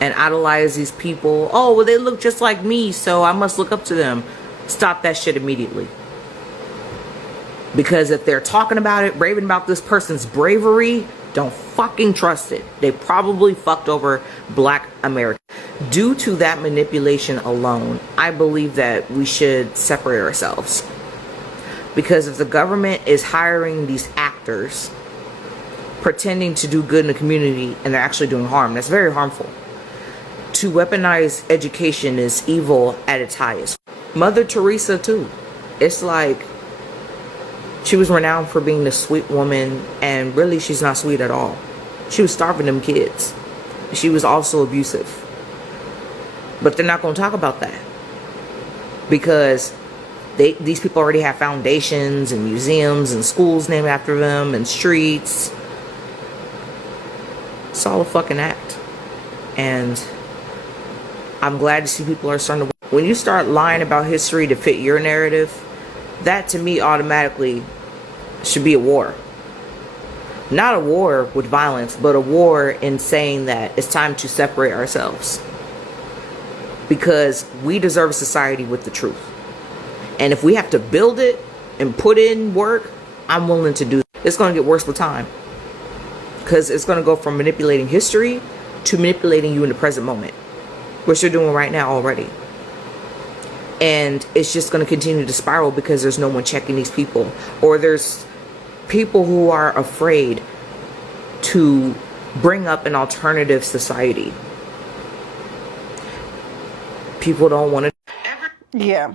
and idolize these people. Oh, well, they look just like me, so I must look up to them. Stop that shit immediately. Because if they're talking about it, raving about this person's bravery, don't fucking trust it. They probably fucked over Black America. Due to that manipulation alone, I believe that we should separate ourselves. Because if the government is hiring these actors pretending to do good in the community and they're actually doing harm, that's very harmful. To weaponize education is evil at its highest. Mother Teresa too. It's like, she was renowned for being this sweet woman, and really she's not sweet at all. She was starving them kids. She was also abusive. But they're not going to talk about that. Because these people already have foundations and museums and schools named after them and streets. It's all a fucking act. And I'm glad to see people are starting to... When you start lying about history to fit your narrative, that to me automatically should be a war. Not a war with violence, but a war in saying that it's time to separate ourselves. Because we deserve a society with the truth. And if we have to build it and put in work, I'm willing to do it. It's going to get worse with time. Because it's going to go from manipulating history to manipulating you in the present moment. Which they're doing right now already. And it's just going to continue to spiral because there's no one checking these people. Or there's people who are afraid to bring up an alternative society. People don't want to. Yeah.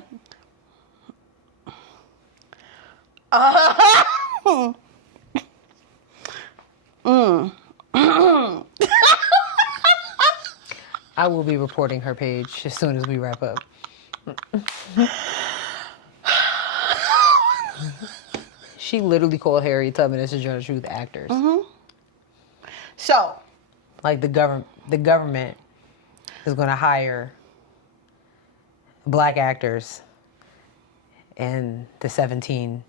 I will be reporting her page as soon as we wrap up. She literally called Harriett Tubman and Sojourner Truth actors. So, like the government is going to hire Black actors in the 1700s.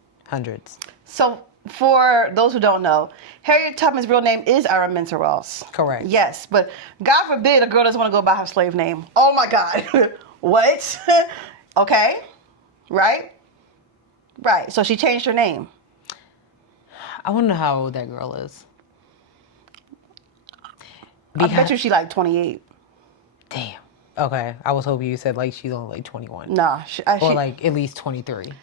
So for those who don't know, Harriet Tubman's real name is Araminta Ross. Correct. Yes, but God forbid a girl doesn't want to go by her slave name. Oh my God. What? Okay. Right? Right. So she changed her name. I want to know how old that girl is. I bet you she like 28. Damn. Okay. I was hoping you said like she's only like 21. Nah. Or like at least 23.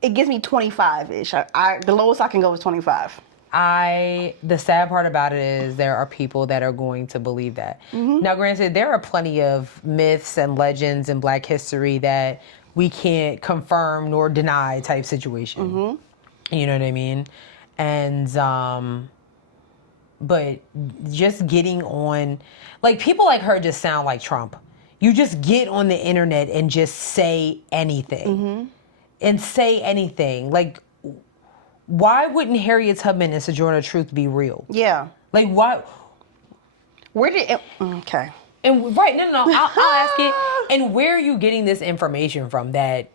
It gives me 25-ish. The lowest I can go is 25. The sad part about it is there are people that are going to believe that. Now, granted, there are plenty of myths and legends in Black history that we can't confirm nor deny type situation. You know what I mean? And, but just getting on, like, people like her just sound like Trump. You just get on the internet and just say anything. And say anything. Like, why wouldn't Harriet Tubman and Sojourner Truth be real? Yeah. Like, why? Where did it... Okay. And right, no, I'll ask it. And where are you getting this information from that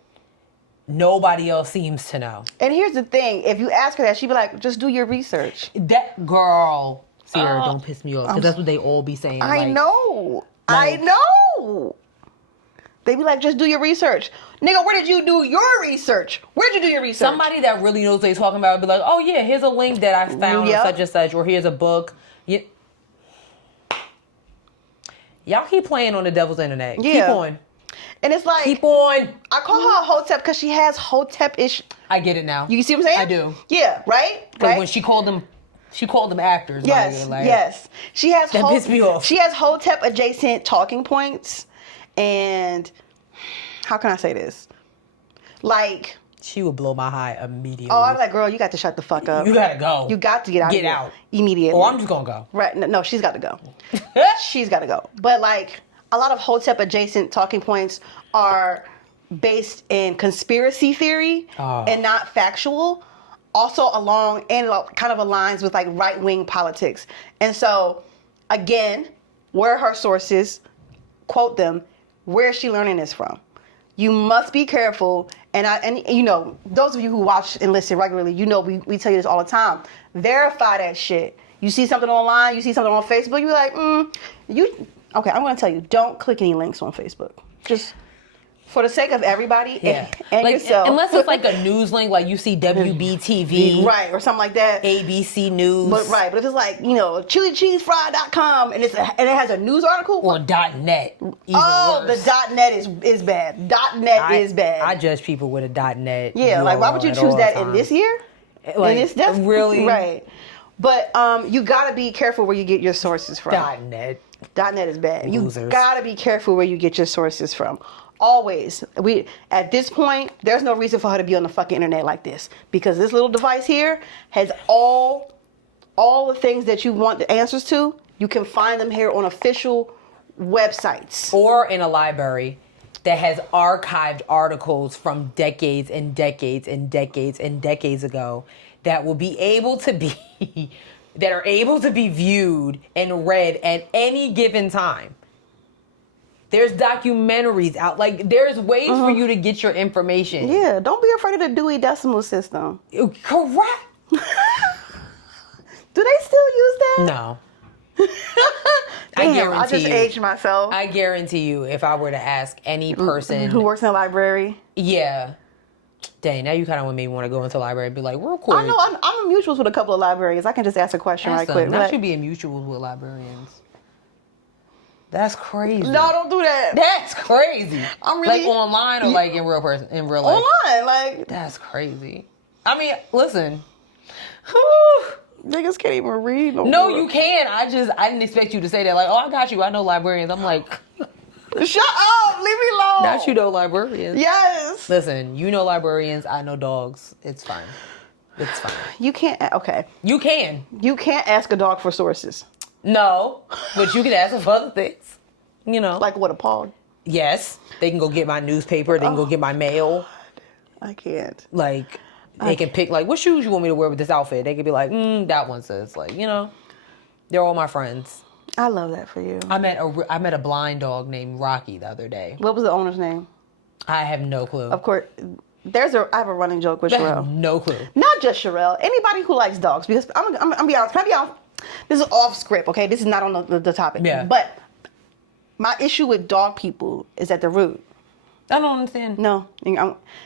nobody else seems to know? And here's the thing. If you ask her that, she'd be like, just do your research. That girl, Sierra, don't piss me off. Because that's what they all be saying. I know. I know. They be like, just do your research. Nigga, where did you do your research? Where did you do your research? Somebody that really knows what they're talking about would be like, oh yeah, here's a link that I found on such and such, or here's a book. Y'all keep playing on the devil's internet. Yeah. Keep on. And it's like... Keep on. I call her a Hotep because she has Hotep-ish... I get it now. You see what I'm saying? I do. Yeah, right? Because when she called them actors. Yes, like, yes. She has that pissed me off. She has Hotep-adjacent talking points. And how can I say this? Like... She would blow my high immediately. Oh, I'm like, girl, you got to shut the fuck up. You gotta go. You got to get out of here. out. Immediately. Or I'm just gonna go. Right. No, she's got to go. She's got to go. But like, a lot of Hotep-adjacent talking points are based in conspiracy theory and not factual. Also along and kind of aligns with like right-wing politics. And so, again, where are her sources? Quote them. Where is she learning this from? You must be careful. And you know, those of you who watch and listen regularly, you know we tell you this all the time. Verify that shit. You see something online, you see something on Facebook, you're like, okay, I'm going to tell you, don't click any links on Facebook. Just for the sake of everybody and yourself. Unless it's like a news link, like you see WBTV. Right, or something like that. ABC News. But if it's like, chilicheesefry.com and it has a news article. Or .net. Even worse. The .net is bad. .net is bad. I judge people with a .net. Yeah, like why would you choose that in this year? Like, really? Right. But you got to be careful where you get your sources from. .net. .net is bad. Losers. You got to be careful where you get your sources from. Always. At this point, there's no reason for her to be on the fucking internet like this, because this little device here has all the things that you want the answers to. You can find them here on official websites or in a library that has archived articles from decades and decades and decades and decades ago that will be able to be that are able to be viewed and read at any given time. There's documentaries out. Like, there's ways for you to get your information. Yeah, don't be afraid of the Dewey Decimal System. Correct. Do they still use that? No. Damn, I just aged myself. I guarantee you, if I were to ask any person who works in a library. Yeah. Dang, now you kind of made me want to go into the library and be like, real quick. I know, I'm in mutuals with a couple of librarians. I can just ask a question right quick. Not you be in mutuals with librarians. That's crazy. No, don't do that. That's crazy. I'm really like online or like in real life. Online, like that's crazy. I mean, listen. Niggas can't even read. No, you can. I didn't expect you to say that. Like, oh, I got you. I know librarians. I'm like, shut up. Leave me alone. Not you know librarians. Yes. Listen, you know librarians. I know dogs. It's fine. It's fine. You can't. Okay. You can. You can't ask a dog for sources. No, but you can ask them for other things. Like what, a paw? Yes, they can go get my newspaper. They can go get my mail. I can't. Like, they can pick, like, what shoes you want me to wear with this outfit? They could be like, that one says, like, they're all my friends. I love that for you. I met a blind dog named Rocky the other day. What was the owner's name? I have no clue. Of course, I have a running joke with I Sherelle. have no clue. Not just Sherelle. Anybody who likes dogs, because I'm be honest. Can I be honest? This is off script, okay? This is not on the topic. Yeah. But my issue with dog people is that they're rude. I don't understand. No.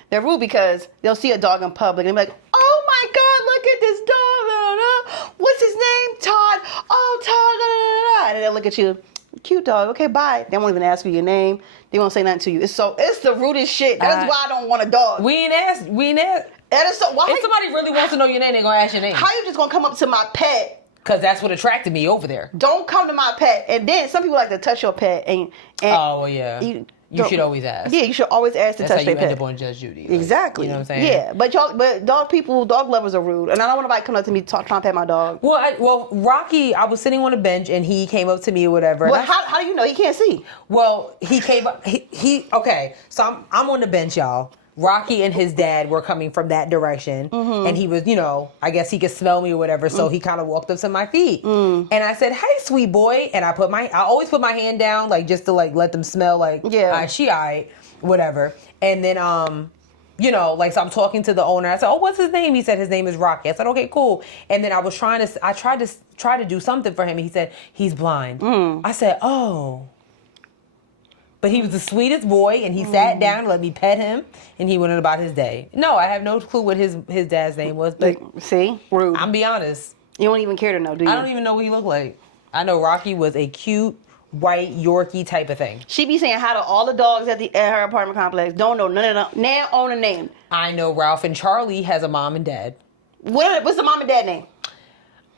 They're rude because they'll see a dog in public and they're like, oh my God, look at this dog. What's his name? Todd. Oh, Todd. And they'll look at you. Cute dog. Okay, bye. They won't even ask you your name. They won't say nothing to you. It's the rudest shit. That's why I don't want a dog. We ain't asked. That is so. Why? If somebody really wants to know your name, they're gonna ask your name. How you just gonna come up to my pet? Because that's what attracted me over there. Don't come to my pet. And then some people like to touch your pet. And oh, well, yeah. You should always ask. Yeah, you should always ask to touch their pet. That's how you end up on Judge Judy. Like, exactly. You know what I'm saying? Yeah, but dog lovers are rude. And I don't want nobody coming up to me trying to pet my dog. Well, Rocky, I was sitting on a bench and he came up to me or whatever. Well, how do you know? He can't see. Well, he came up. Okay, so I'm on the bench, y'all. Rocky and his dad were coming from that direction, and he was, I guess he could smell me or whatever, so he kind of walked up to my feet, and I said, "Hey, sweet boy," and I always put my hand down, like just to like let them smell, like, she alright, whatever, and then so I'm talking to the owner. I said, "Oh, what's his name?" He said his name is Rocky. I said, "Okay, cool," and then I tried to do something for him, and he said he's blind. I said, "Oh." But he was the sweetest boy, and he sat down and let me pet him, and he went on about his day. No, I have no clue what his dad's name was, but see, rude. I'm be honest. You don't even care to know, do you? I don't even know what he looked like. I know Rocky was a cute, white Yorkie type of thing. She be saying hi to all the dogs at her apartment complex. Don't know none of them. Now own a name. I know Ralph and Charlie has a mom and dad. What's the mom and dad name?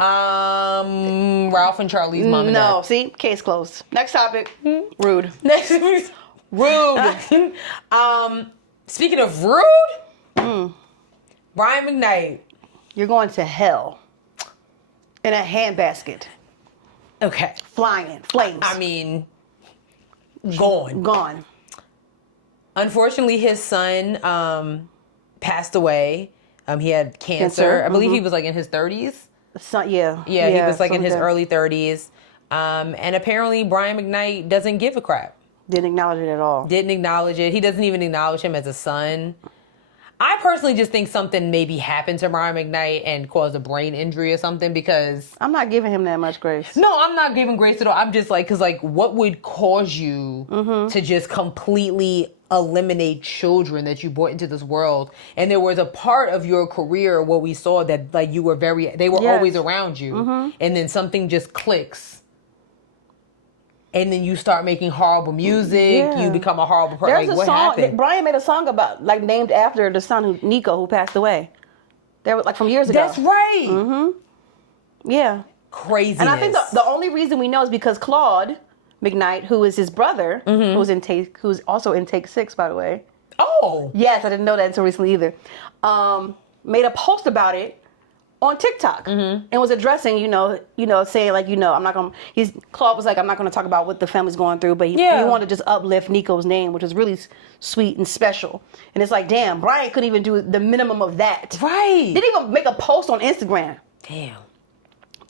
Ralph and Charlie's mom and dad. No, see? Case closed. Next topic. Rude. Next rude. Speaking of rude, Brian McKnight. You're going to hell. In a handbasket. Okay. Flying. Flames. I mean, gone. Unfortunately, his son passed away. He had cancer. I believe he was like in his 30s. Yeah, he was like in his early 30s. And apparently Brian McKnight doesn't give a crap. Didn't acknowledge it at all. Didn't acknowledge it. He doesn't even acknowledge him as a son. I personally just think something maybe happened to Brian McKnight and caused a brain injury or something because... I'm not giving him that much grace. No, I'm not giving grace at all. I'm just like, because like, what would cause you to just completely eliminate children that you brought into this world? And there was a part of your career where we saw that like you were they were always around you. And then something just clicks. And then you start making horrible music. Yeah. You become a horrible person. There's like, a what song. happened? Brian made a song about like named after the son Nico who passed away. There was like from years ago. That's right. Yeah. Crazy. And I think the only reason we know is because Claude McKnight, who is his brother, who's also in Take 6, by the way. Oh. Yes, I didn't know that until recently either. Made a post about it on TikTok and was addressing, saying like, I'm not gonna. Claude was like, I'm not gonna talk about what the family's going through, but he wanted to just uplift Nico's name, which is really sweet and special. And it's like, damn, Brian couldn't even do the minimum of that. Right. Didn't even make a post on Instagram. Damn.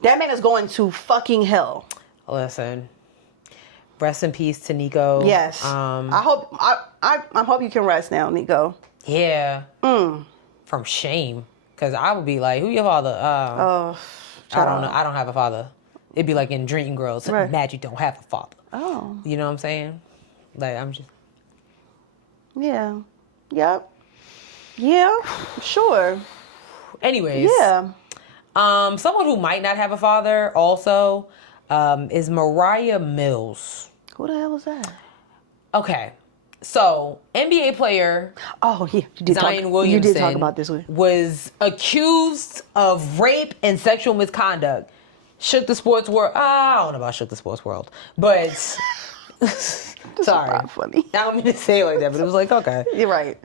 That man is going to fucking hell. Listen. Rest in peace to Nico. Yes. I hope you can rest now, Nico. Yeah. From shame. Because I would be like, who your father? I don't know. I don't have a father. It'd be like in Dream Girls. Right. Mad you don't have a father. Oh. You know what I'm saying? Like, I'm just... Yeah. Yep. Yeah. Sure. Anyways. Yeah. Someone who might not have a father also is Mariah Mills. Who the hell is that? Okay. So, NBA player Oh, yeah. Zion Williamson You did talk about this one. was accused of rape and sexual misconduct. Shook the sports world. I don't know about shook the sports world, but sorry, not funny. I don't mean to say it like that, but it was like, okay, You're right.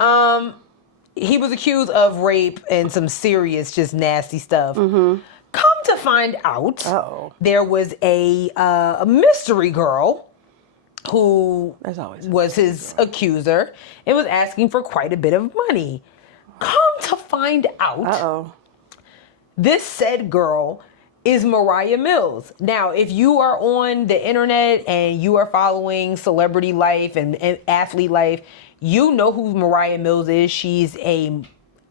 he was accused of rape and some serious, just nasty stuff. Come to find out, there was a mystery girl who was his accuser and was asking for quite a bit of money. Come to find out, this said girl is Mariah Mills. Now, if you are on the internet and you are following celebrity life and athlete life, you know who Mariah Mills is.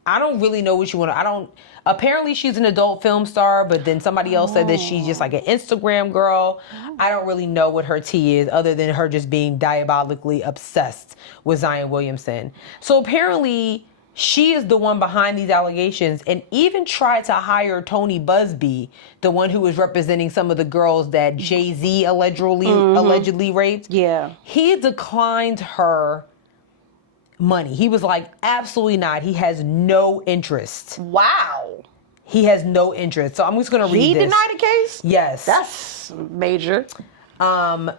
I don't really know what you want to, apparently she's an adult film star, but then somebody else said that she's just like an Instagram girl. I don't really know what her tea is other than her just being diabolically obsessed with Zion Williamson. So apparently she is the one behind these allegations and even tried to hire Tony Busby, the one who was representing some of the girls that Jay-Z allegedly raped. Yeah. He declined her money. He was like, absolutely not. He has no interest. Wow. He has no interest. So I'm just going to read this. He denied the case? Yes. That's major.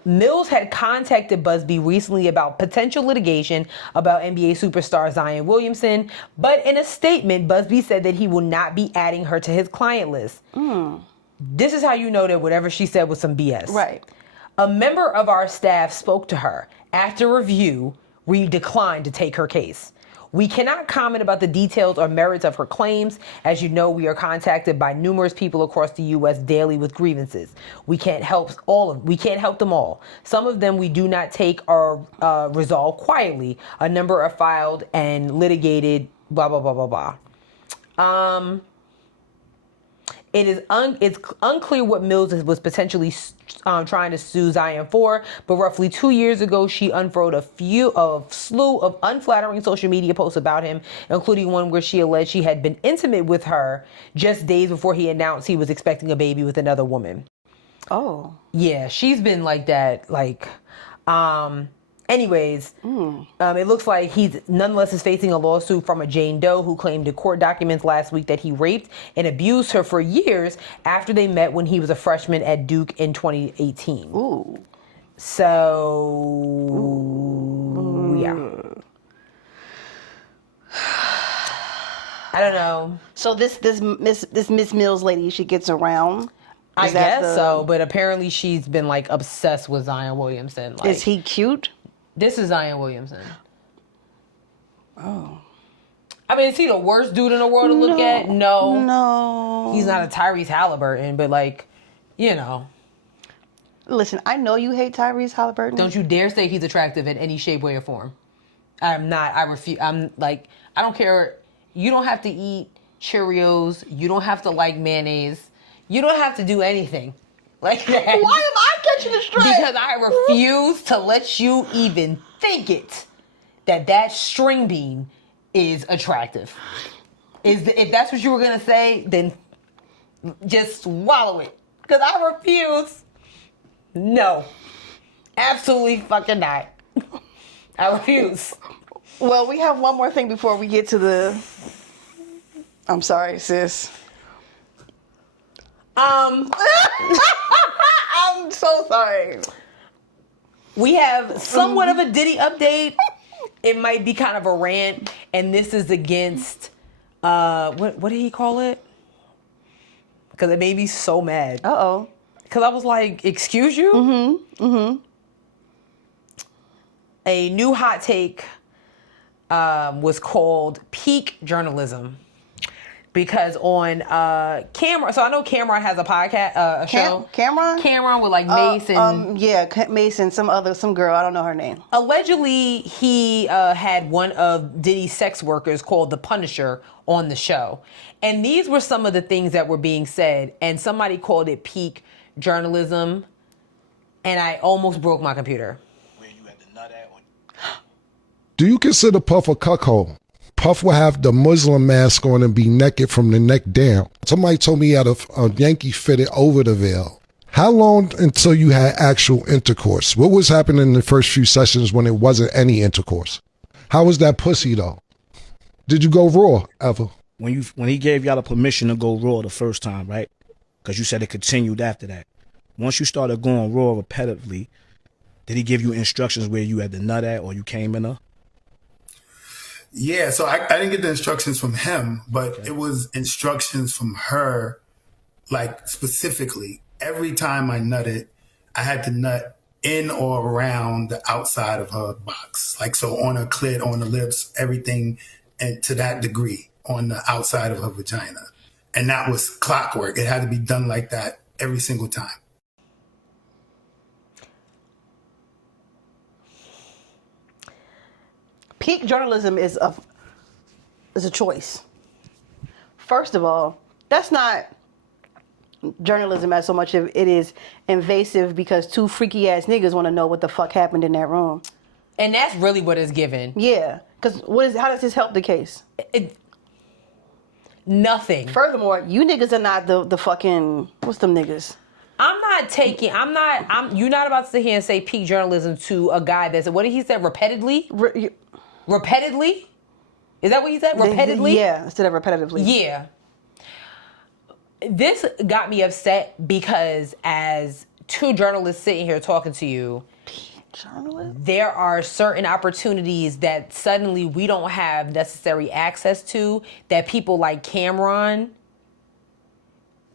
Mills had contacted Busby recently about potential litigation about NBA superstar Zion Williamson, but in a statement, Busby said that he will not be adding her to his client list. This is how you know that whatever she said was some BS. Right. A member of our staff spoke to her. After review, we declined to take her case. We cannot comment about the details or merits of her claims. As you know, we are contacted by numerous people across the U.S. daily with grievances. We can't help them all. Some of them we do not take or resolve quietly. A number are filed and litigated. Blah blah blah blah blah. It's unclear what Mills was potentially trying to sue Zion for, but roughly 2 years ago, she unfurled a slew of unflattering social media posts about him, including one where she alleged he had been intimate with her just days before he announced he was expecting a baby with another woman. Oh. Yeah, she's been like that, anyways, it looks like he's nonetheless is facing a lawsuit from a Jane Doe who claimed in court documents last week that he raped and abused her for years after they met when he was a freshman at Duke in 2018. Ooh. So, yeah. I don't know. So this Miss Mills lady, she gets around. I guess so, but apparently she's been like obsessed with Zion Williamson. Like, is he cute? This is Zion Williamson. Oh. I mean, is he the worst dude in the world to look at? No. No. He's not a Tyrese Halliburton, but like, you know. Listen, I know you hate Tyrese Halliburton. Don't you dare say he's attractive in any shape, way, or form. I'm not. I refuse. I'm like, I don't care You don't have to eat Cheerios. You don't have to like mayonnaise. You don't have to do anything like that. Why am I catching the straight? Because I refuse to let you even think it that string bean is attractive. If that's what you were gonna say, then just swallow it. Because I refuse. No. Absolutely fucking not. I refuse. Well, we have one more thing before we get to the... I'm sorry, sis. I'm so sorry. We have somewhat of a Diddy update. It might be kind of a rant, and this is against what did he call it? Because it made me so mad. Uh-oh. Because I was like, excuse you? Mm-hmm. Mm-hmm. A new hot take was called peak journalism. Because on Cameron, so I know Cameron has a podcast, a show. Cameron with like Mace and... yeah, Mason, some girl, I don't know her name. Allegedly, he had one of Diddy's sex workers called the Punisher on the show. And these were some of the things that were being said. And somebody called it peak journalism. And I almost broke my computer. Where you had the nut at one. Do you consider Puff a cuckold? Puff will have the Muslim mask on and be naked from the neck down. Somebody told me he had a Yankee fitted over the veil. How long until you had actual intercourse? What was happening in the first few sessions when it wasn't any intercourse? How was that pussy though? Did you go raw ever? When he gave y'all the permission to go raw the first time, right? Because you said it continued after that. Once you started going raw repetitively, did he give you instructions where you had the nut at or you came in her? Yeah, so I didn't get the instructions from him, but it was instructions from her, like specifically. Every time I nutted, I had to nut in or around the outside of her box. Like, so on her clit, on the lips, everything, and to that degree on the outside of her vagina. And that was clockwork. It had to be done like that every single time. Peak journalism is a choice. First of all, that's not journalism as so much as it is invasive because two freaky ass niggas want to know what the fuck happened in that room. And that's really what it's given. Yeah, because how does this help the case? Nothing. Furthermore, you niggas are not the fucking, what's them niggas? You're not about to sit here and say peak journalism to a guy that's, what did he say, repeatedly? Repeatedly? Is that what he said? Repeatedly? Yeah, instead of repetitively. Yeah. This got me upset because as two journalists sitting here talking to you, there are certain opportunities that suddenly we don't have necessary access to that people like Cameron,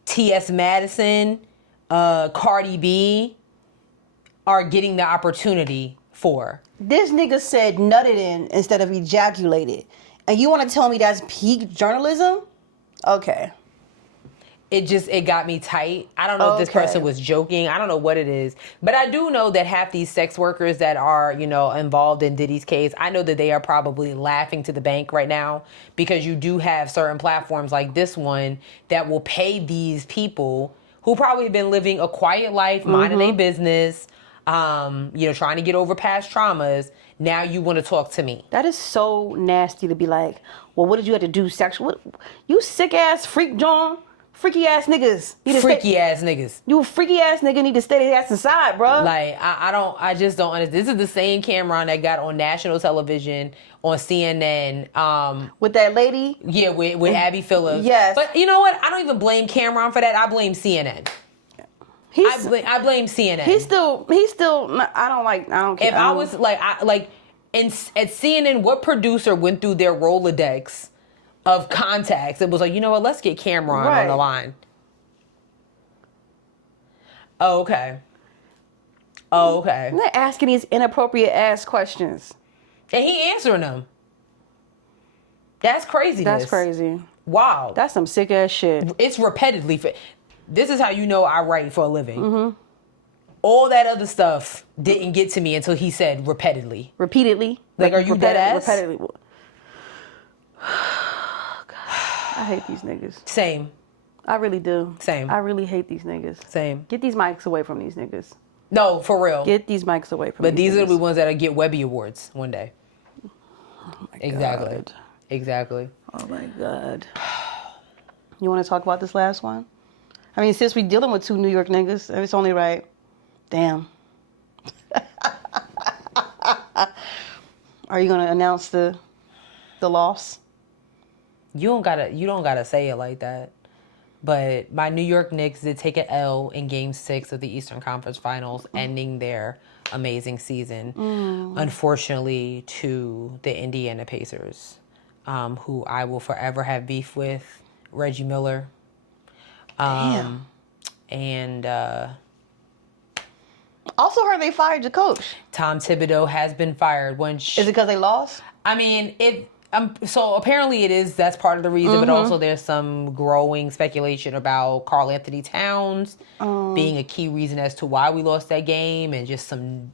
T.S. Madison, Cardi B are getting the opportunity for. This nigga said nutted in instead of ejaculated. And you want to tell me that's peak journalism? Okay. It got me tight. I don't know if this person was joking. I don't know what it is. But I do know that half these sex workers that are, involved in Diddy's case, I know that they are probably laughing to the bank right now because you do have certain platforms like this one that will pay these people who probably have been living a quiet life, minding their business, trying to get over past traumas. Now you want to talk to me. That is so nasty to be like, well, what did you have to do sexual? You sick ass freak, John. Freaky ass niggas. Ass niggas. You a freaky ass nigga need to stay their ass inside, bro. Like, I just don't understand. This is the same Cameron that got on national television on CNN. With that lady? Yeah, with Abby Phillips. Yes. But you know what? I don't even blame Cameron for that. I blame CNN. I blame CNN. He's still, I don't care. If I was at CNN, what producer went through their Rolodex of contacts? It was like, you know what? Let's get Cameron on the line. Oh, okay. They're asking these inappropriate ass questions. And he answering them. That's crazy. That's crazy. Wow. That's some sick ass shit. It's repetitively. This is how you know I write for a living. Mm-hmm. All that other stuff didn't get to me until he said repeatedly. Repeatedly? Like, are you dead ass? Repetitively. I hate these niggas. Same. I really do. Same. I really hate these niggas. Same. Get these mics away from these niggas. No, for real. Get these mics away from But these these are niggas. the ones that'll get Webby Awards one day. Oh my Exactly. God. Exactly. Oh my God. You want to talk about this last one? I mean, since we're dealing with two New York niggas, it's only right. Damn. Are you gonna announce the loss? You don't gotta say it like that. But my New York Knicks did take an L in Game 6 of the Eastern Conference Finals, ending their amazing season, unfortunately, to the Indiana Pacers, who I will forever have beef with. Reggie Miller. Damn. And Also heard they fired your coach. Tom Thibodeau has been fired. Is it because they lost? I mean, so apparently it is. That's part of the reason, but also there's some growing speculation about Karl Anthony Towns being a key reason as to why we lost that game, and just some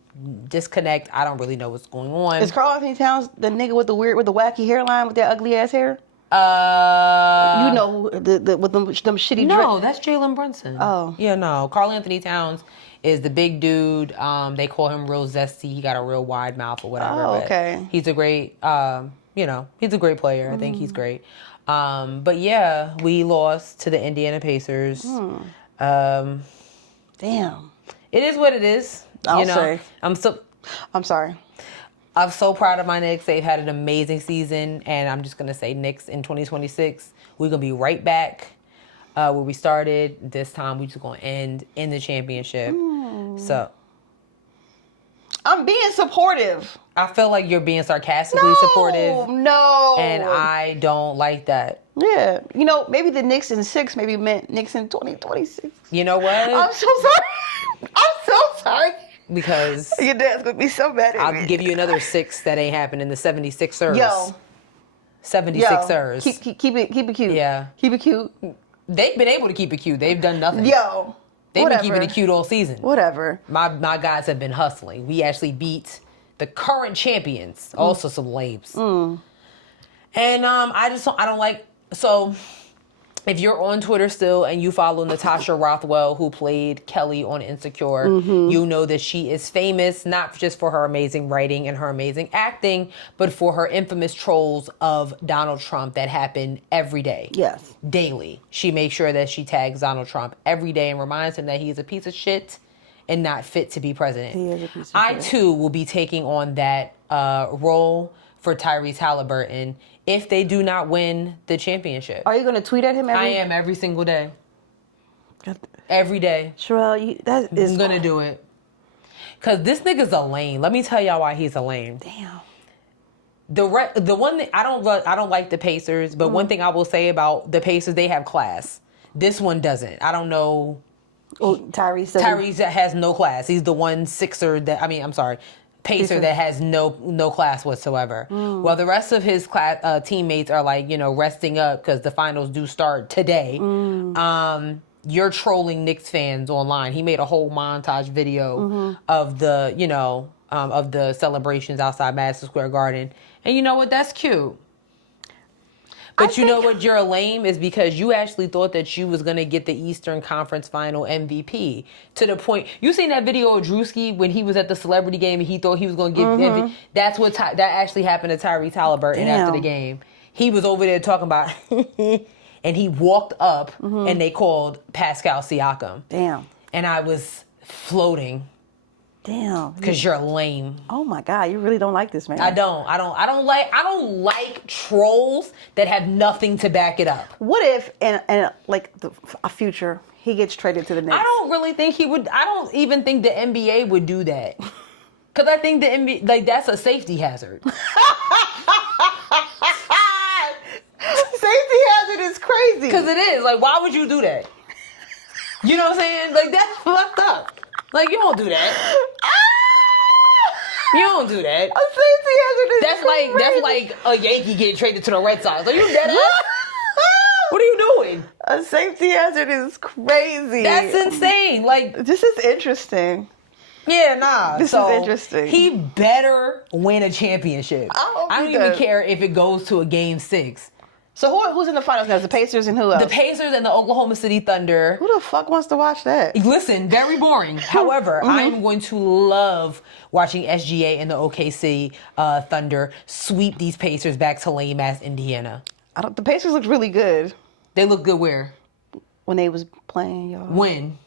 disconnect. I don't really know what's going on. Is Karl Anthony Towns the nigga with the wacky hairline with that ugly ass hair? You know, with them shitty. No, that's Jalen Brunson. Oh. Yeah, no. Karl Anthony Towns is the big dude. They call him real zesty. He got a real wide mouth or whatever. Oh, but okay. He's a great, he's a great player. I think he's great. But yeah, we lost to the Indiana Pacers. Damn. It is what it is. I'll say. I'm sorry. I'm so proud of my Knicks. They've had an amazing season, and I'm just gonna say Knicks in 2026. We're gonna be right back where we started. This time, we just gonna end in the championship. So I'm being supportive. I feel like you're being sarcastically supportive, No. and I don't like that. Yeah. Maybe the Knicks in 6 maybe meant Knicks in 2026. You know what? I'm so sorry. I'm so sorry. Because Your dad's going to be so mad at me. I'll give you another 6 that ain't happening. The 76ers. Yo. 76ers. Keep it cute. Yeah. Keep it cute. They've been able to keep it cute. They've done nothing. Yo. They've whatever. been keeping it cute all season. Whatever. My guys have been hustling. We actually beat the current champions. Also some labes. And I don't like. So if you're on Twitter still and you follow Natasha Rothwell, who played Kelly on Insecure, you know that she is famous not just for her amazing writing and her amazing acting, but for her infamous trolls of Donald Trump that happen every day. Yes. Daily. She makes sure that she tags Donald Trump every day and reminds him that he is a piece of shit and not fit to be president. He is a piece of I shit. too will be taking on that role for Tyrese Halliburton if they do not win the championship. Are you going to tweet at him I am every single day. God. Every day. Sherelle, that is... I'm gonna do it. Cause this nigga's a lame. Let me tell y'all why he's a lame. Damn. The one thing I don't like the Pacers, but one thing I will say about the Pacers, they have class. This one doesn't. I don't know. Oh, Tyrese doesn't... Tyrese has no class. He's the one Pacer that has no class whatsoever. While the rest of his teammates are like, resting up because the finals do start today. You're trolling Knicks fans online. He made a whole montage video of the, of the celebrations outside Madison Square Garden. And you know what? That's cute. But you know what? You're a lame is because you actually thought that you was going to get the Eastern Conference Final MVP to the point. You seen that video of Drewski when he was at the celebrity game and he thought he was going to get MVP? That's what that actually happened to Tyrese Halliburton after the game. He was over there talking about and he walked up and they called Pascal Siakam. Damn. And I was floating. Damn. Because you're lame. Oh my God, you really don't like this man. I don't like trolls that have nothing to back it up. What if in a future he gets traded to the Knicks? I don't really think he would. I don't even think the NBA would do that. Because I think the NBA, that's a safety hazard. Safety hazard is crazy. Because it is. Why would you do that? You know what I'm saying? That's fucked up. You don't do that. You don't do that. A safety hazard is crazy. That's like a Yankee getting traded to the Red Sox. Are you dead? What are you doing? A safety hazard is crazy. That's insane. This is interesting. Yeah, nah. This is interesting. He better win a championship. I hope I don't he even does. care if it goes to a game 6. So who's in the finals now? The Pacers and who else? The Pacers and the Oklahoma City Thunder. Who the fuck wants to watch that? Listen, very boring. However, I'm going to love watching SGA and the OKC Thunder sweep these Pacers back to lame ass Indiana. The Pacers looked really good They look good where? when they was playing, y'all. When?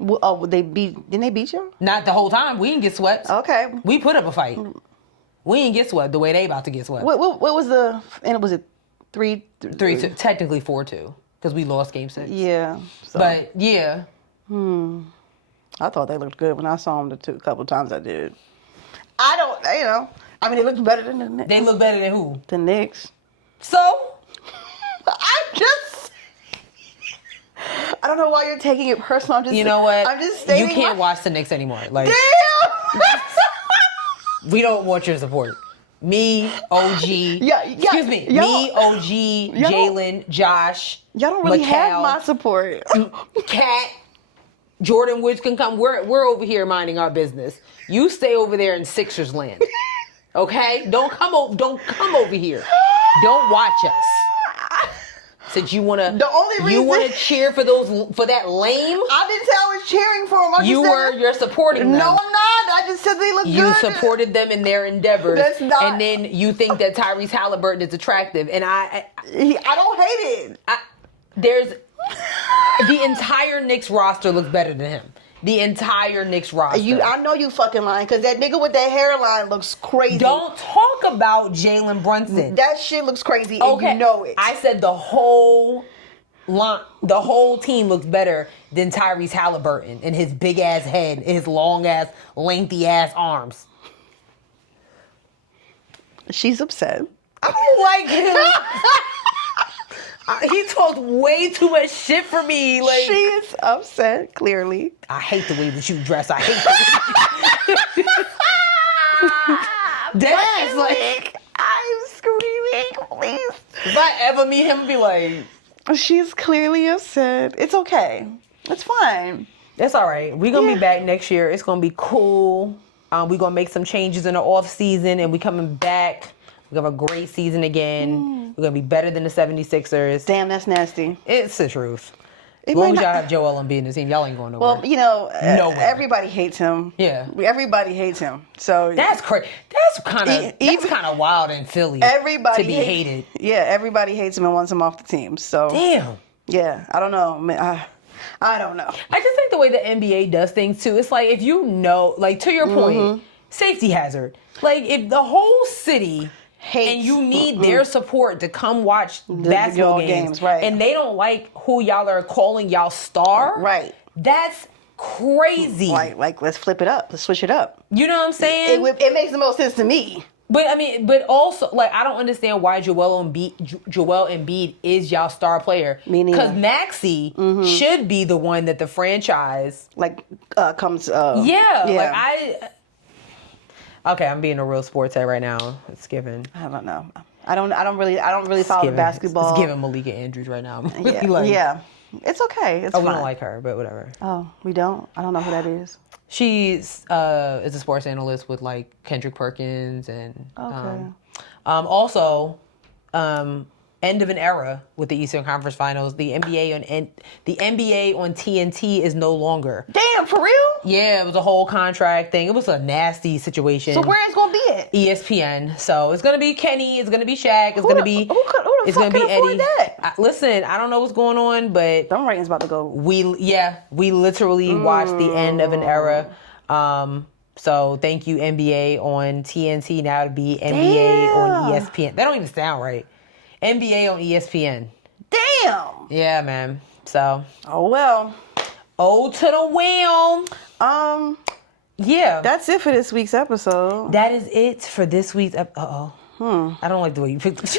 Oh, didn't they beat you? Not the whole time. We didn't get swept. Okay. We put up a fight. We didn't get swept the way they about to get swept. What was the, and was it 3-2? 3-2, technically 4-2, because we lost game 6. Yeah. So, But yeah, I thought they looked good when I saw them the couple times I did. I don't, I mean, they looked better than the Knicks. they look better than who? The Knicks. So I don't know why you're taking it personal. you know what? I'm just stating you can't watch the Knicks anymore. Like Damn! we don't want your support. Me, OG. Excuse me. Me, OG, Jalen, Josh. Y'all don't really have Mikal, my support. Cat, Jordan Woods can come. We're over here minding our business. You stay over there in Sixers land. Okay? Don't come over here. Don't watch us. Since you wanna cheer for that lame. I didn't say I was cheering for them. You're supporting them. No, I'm not. I just said they look good. You supported them in their endeavors. That's not. And then you think that Tyrese Halliburton is attractive, and I don't hate it. There's the entire Knicks roster looks better than him. The entire Knicks roster. I know you fucking lying, because that nigga with that hairline looks crazy. Don't talk about Jalen Brunson. That shit looks crazy, and you know it. I said the whole team looks better than Tyrese Halliburton and his big ass head and his long ass, lengthy ass arms. She's upset. I don't like him. He talked way too much shit for me. Like, she is upset, clearly. I hate the way that you dress. I hate the That's like, I'm screaming, please. If I ever meet him, I'd be like, she's clearly upset. It's okay. It's fine. it's all right. We're going to be back next year. It's going to be cool. We're going to make some changes in the off season, and we coming back. We're going to have a great season again. We're going to be better than the 76ers. Damn, that's nasty. It's the truth. It As long might as y'all not- have Joel Embiid in the team, y'all ain't going nowhere. Well, Nowhere. everybody hates him. Yeah. Everybody hates him. So That's crazy. That's kind of wild in Philly. everybody to be hated. Yeah, everybody hates him and wants him off the team. So Damn. yeah, I don't know. I don't know. I just think the way the NBA does things too, it's like if you know, like to your point, safety hazard. Like if the whole city Hates. and you need their support to come watch basketball y'all games, right. and they don't like who y'all are calling y'all star, Right. That's crazy. Like let's flip it up. Let's switch it up. You know what I'm saying? It makes the most sense to me. But I mean, but also, like, I don't understand why Joel Embiid is y'all star player. Me neither. Because Maxey should be the one that the franchise Comes. yeah. Okay, I'm being a real sports head right now. It's given. I don't know. I don't really follow the basketball. It's giving Malika Andrews right now. I'm really Yeah. like, Yeah. It's okay. It's Oh, fine. we don't like her, but whatever. Oh, we don't. I don't know who that is. She's is a sports analyst with like Kendrick Perkins and Okay. Also end of an era with the Eastern Conference Finals. The NBA on TNT is no longer. Damn, for real? Yeah, it was a whole contract thing. It was a nasty situation. So where it's gonna be at? ESPN. So it's gonna be Kenny. It's gonna be Shaq. It's gonna be. Who the it's fuck gonna be can afford Eddie. that? Listen, I don't know what's going on, but Them ratings about to go. we literally watched the end of an era. So thank you NBA on TNT now to be NBA on ESPN. That don't even sound right. NBA on ESPN. Damn. Yeah, man. So Oh well. O to the wheel. Yeah. That's it for this week's episode. That is it for this week's I don't like the way you picked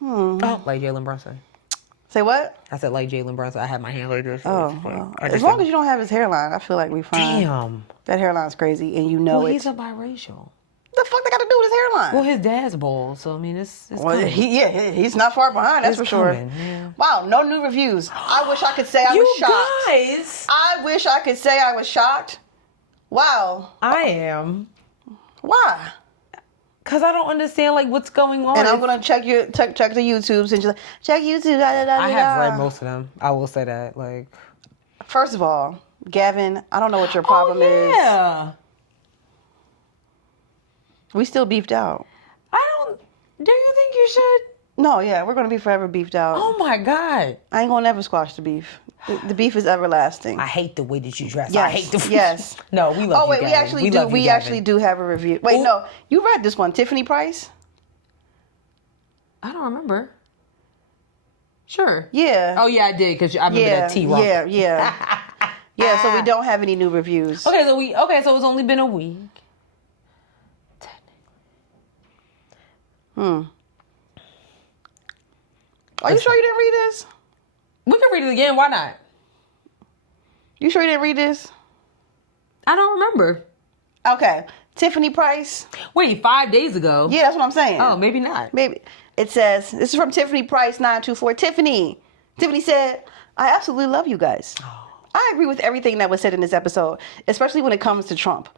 Oh, like Jalen Brunson. Say what? I said like Jalen Brunson. I had my hand like this. Oh, well. As long as you don't have his hairline, I feel like we fine. Damn. That hairline's crazy, and you know Well, it. he's a biracial. The fuck they got to do with his hairline? Well, his dad's bald, so I mean, it's Well, coming. he's not far behind. That's It's for sure. coming, yeah. Wow, no new reviews. I wish I could say I You was shocked. guys, I wish I could say I was shocked. Wow. I am. Why? Cause I don't understand like what's going on. And I'm gonna check the YouTubes and just check YouTube. I have read most of them. I will say that. Like, first of all, Gavin, I don't know what your problem yeah. is. We still beefed out. I don't. Do you think you should? No, yeah, we're gonna be forever beefed out. Oh my God. I ain't gonna never squash the beef. The beef is everlasting. I hate the way that you dress. Yes, I hate the. yes. No, we love. Oh wait, you, we Gavin. actually love do. you, We Gavin. actually do have a review. Wait, no, you read this one, Tiffany Price. I don't remember. Sure. Yeah. Oh yeah, I did because I remember that T. Rump. Yeah. Yeah. So we don't have any new reviews. Okay, so it's only been a week. Are you sure you didn't read this? We can read it again. Why not? You sure you didn't read this? I don't remember. Okay. Tiffany Price. Wait, 5 days ago. Yeah, that's what I'm saying. Oh, maybe not. Maybe. It says, this is from Tiffany Price 924. Tiffany said, I absolutely love you guys. I agree with everything that was said in this episode, especially when it comes to Trump.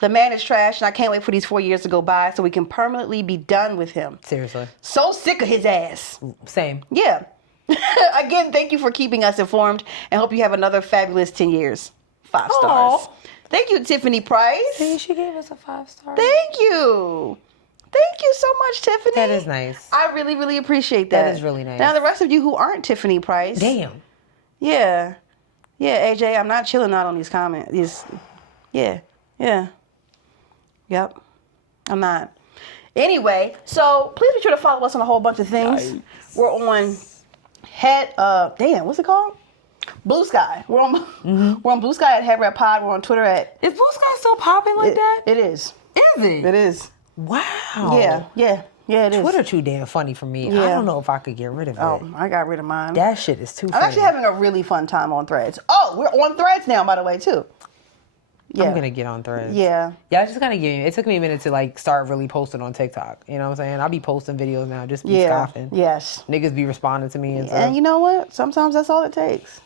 The man is trash, and I can't wait for these 4 years to go by so we can permanently be done with him. Seriously. So sick of his ass. Same. Yeah. Again, thank you for keeping us informed, and hope you have another fabulous 10 years. 5 stars. Aw. Thank you, Tiffany Price. See, she gave us a 5-star. Thank you. Thank you so much, Tiffany. That is nice. I really, really appreciate that. That is really nice. Now, the rest of you who aren't Tiffany Price. Damn. Yeah. Yeah, AJ, I'm not chilling out on these comments. Yeah. Yep. I'm not. Anyway, so please be sure to follow us on a whole bunch of things. Nice. We're on what's it called? Bluesky. We're on Bluesky at Headwrappod. We're on Twitter at... Is Bluesky still popping like that? It is. Is it? It is. Wow. Yeah, it is. Twitter too damn funny for me. Yeah. I don't know if I could get rid of it. Oh, I got rid of mine. That shit is too funny. I'm actually having a really fun time on Threads. Oh, we're on Threads now, by the way, too. Yeah. I'm going to get on Threads. Yeah. Yeah, I just kind of it took me a minute to like start really posting on TikTok. You know what I'm saying? I'll be posting videos now, just be scoffing. Yes. Niggas be responding to me and stuff. And you know what? Sometimes that's all it takes.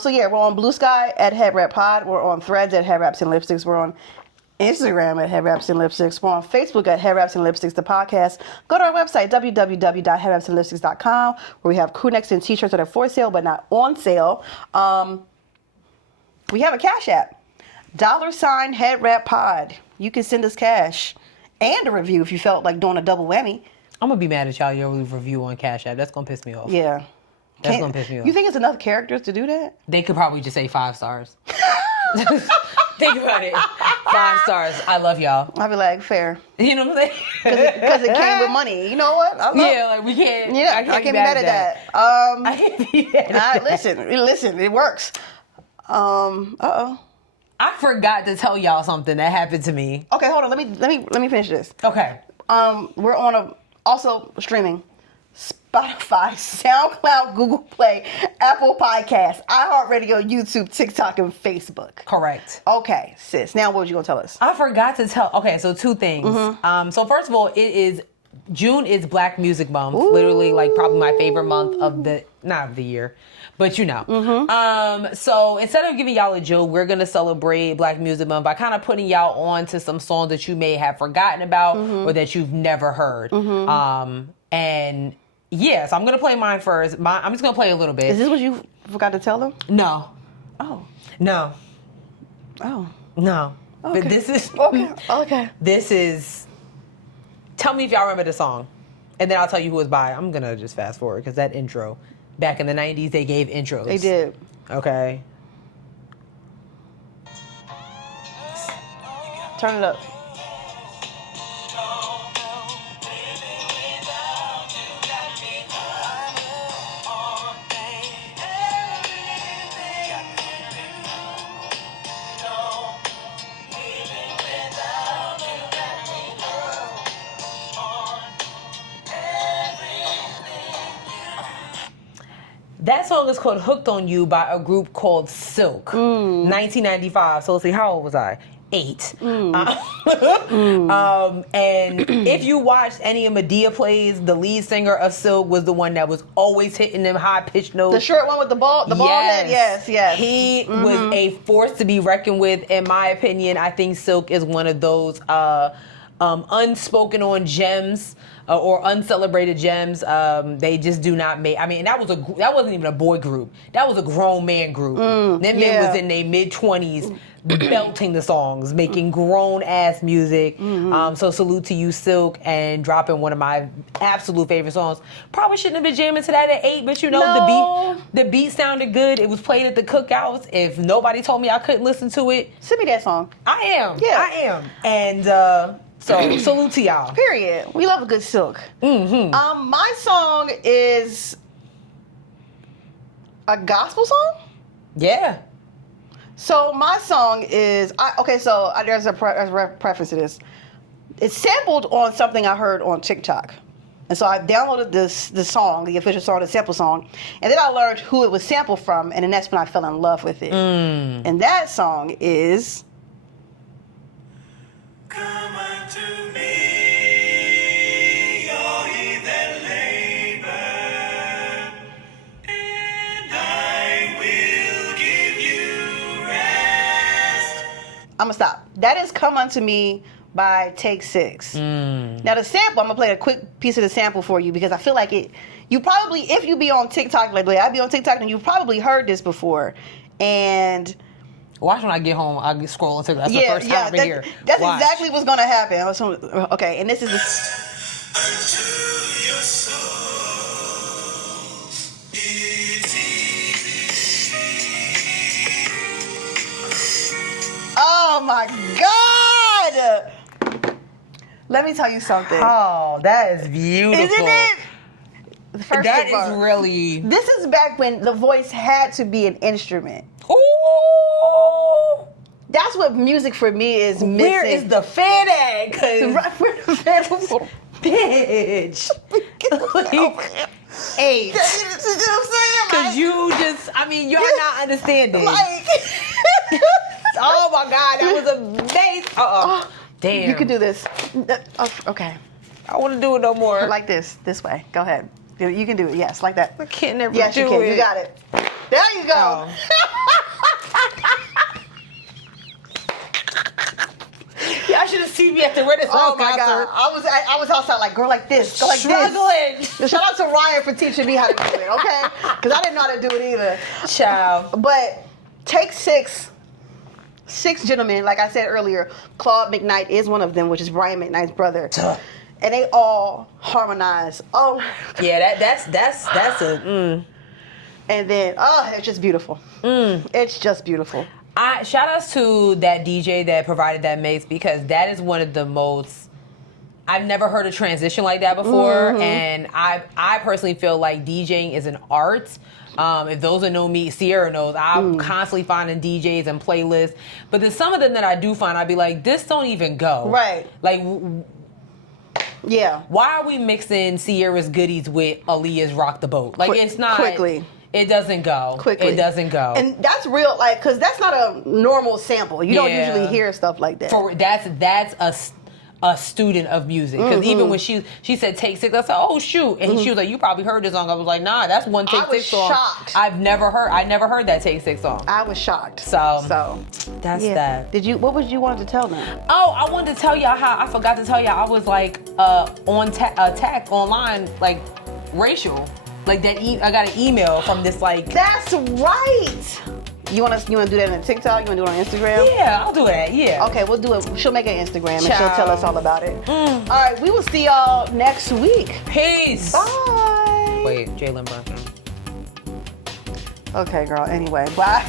So yeah, we're on Bluesky at Headwrappod. We're on Threads at Headwraps and Lipsticks. We're on Instagram at Headwraps and Lipsticks. We're on Facebook at Headwraps and Lipsticks, the podcast. Go to our website, www.headwrapsandlipsticks.com, where we have crew necks and t-shirts that are for sale but not on sale. We have a Cash App. $ Headwrappod. You can send us cash and a review if you felt like doing a double whammy. I'm going to be mad at y'all, your review on Cash App. That's going to piss me off. Yeah. That's going to piss me off. You think it's enough characters to do that? They could probably just say 5 stars. Think about it. 5 stars. I love y'all. I'd be like, fair. You know what I'm saying? Because it came with money. You know what? Like we can't. Yeah, I can't be mad at that. I can't be mad at that. Listen, it works. I forgot to tell y'all something that happened to me. Okay, hold on. Let me finish this. Okay. We're on also streaming Spotify, SoundCloud, Google Play, Apple Podcasts, iHeartRadio, YouTube, TikTok, and Facebook. Correct. Okay, sis. Now what you gonna tell us? I forgot to tell. Okay, so 2 things. So first of all, June is Black Music Month. Ooh. Literally, like probably my favorite month of not of the year, but you know. So instead of giving y'all a joke, we're gonna celebrate Black Music Month by kind of putting y'all on to some songs that you may have forgotten about or that you've never heard. And yeah, so I'm gonna play mine first. I'm just gonna play a little bit. Is this what you forgot to tell them? No. Oh. No. Oh. No. Okay. But this is Okay. This is. Tell me if y'all remember the song, and then I'll tell you who it's by. I'm gonna just fast forward because that intro, back in the '90s, they gave intros. They did. Okay. Turn it up. That song is called "Hooked on You" by a group called Silk, 1995. So let's see, how old was I? 8. And if you watched any of Medea plays, the lead singer of Silk was the one that was always hitting them high pitched notes. The short one with the ball head? Yes. He was a force to be reckoned with, in my opinion. I think Silk is one of those unspoken on gems or uncelebrated gems. They just do not make. I mean, that wasn't even a boy group. That was a grown man group. Them men was in their mid-20s belting the songs, making grown ass music. So salute to you, Silk, and dropping one of my absolute favorite songs. Probably shouldn't have been jamming to that at 8, but you know the beat sounded good. It was played at the cookouts. If nobody told me I couldn't listen to it, Send me that song. I am. Yeah. I am. And so salute to y'all. Period. We love a good Silk. My song is a gospel song. Yeah. So my song is there's a preface to this. It's sampled on something I heard on TikTok, and so I downloaded the song, the official song, the sample song, and then I learned who it was sampled from, and then that's when I fell in love with it. And that song is "Come unto Me, all ye that labor, and I will give you rest." I'm gonna stop. That is "Come Unto Me" by Take 6. Now the sample, I'm gonna play a quick piece of the sample for you because I feel like you probably, if you be on TikTok lately, I be on TikTok, and you've probably heard this before. And watch when I get home, I get scrolling TikTok. That's the first time I've been here. That's exactly what's gonna happen. Okay, and this is the Unto your soul, it's easy. Oh my God! Let me tell you something. Oh, that is beautiful. Isn't it? First That of all, is really. This is back when the voice had to be an instrument. Ooh. That's what music for me is missing. Where is the fan at? Cause Where the fan is? bitch. Hey. You know what I'm saying? Cause you just, I mean, you're not understanding. Like, Oh my God, that was amazing. Damn. you can do this. Okay. I want to do it no more. Like this way. Go ahead. You can do it. Yes, like that. I can't never Yes, do you can. it. You got it. There you go. Oh. Y'all should have seen me at the Renaissance Oh my concert. God. I was outside like, girl, like this. Go like Struggling. this. Shout out to Ryan for teaching me how to do it, okay? Because I didn't know how to do it either. Child. But Take 6 gentlemen, like I said earlier, Claude McKnight is one of them, which is Brian McKnight's brother. And they all harmonize. Oh. Yeah, that's a. And then, it's just beautiful. It's just beautiful. Shout outs to that DJ that provided that mix because that is one of the most. I've never heard a transition like that before, and I personally feel like DJing is an art. If those that know me, Sierra knows, I'm constantly finding DJs and playlists. But then some of them that I do find, I'd be like, this don't even go. Right. Like, Yeah. why are we mixing Sierra's goodies with Aaliyah's Rock the Boat? Like, it's not. Quickly. It doesn't go. Quickly. It doesn't go. And that's real, like, because that's not a normal sample. You don't usually hear stuff like that. That's a student of music. Because even when she said Take 6, I said, oh shoot. And she was like, you probably heard this song. I was like, nah, that's one Take 6 song. Shocked. I never heard that Take 6 song. I was shocked. So that's yeah. that. What was you wanting to tell them? Oh, I wanted to tell y'all how I forgot to tell y'all I was like attacked online, like racial. Like that I got an email from this like. That's right. You want to do that on TikTok? You want to do it on Instagram? Yeah, I'll do that. Yeah. Okay, we'll do it. She'll make an Instagram and she'll Ciao. tell us all about it. All right, we will see y'all next week. Peace. Bye. Wait, Jalen Brunson. Okay, girl. Anyway, bye.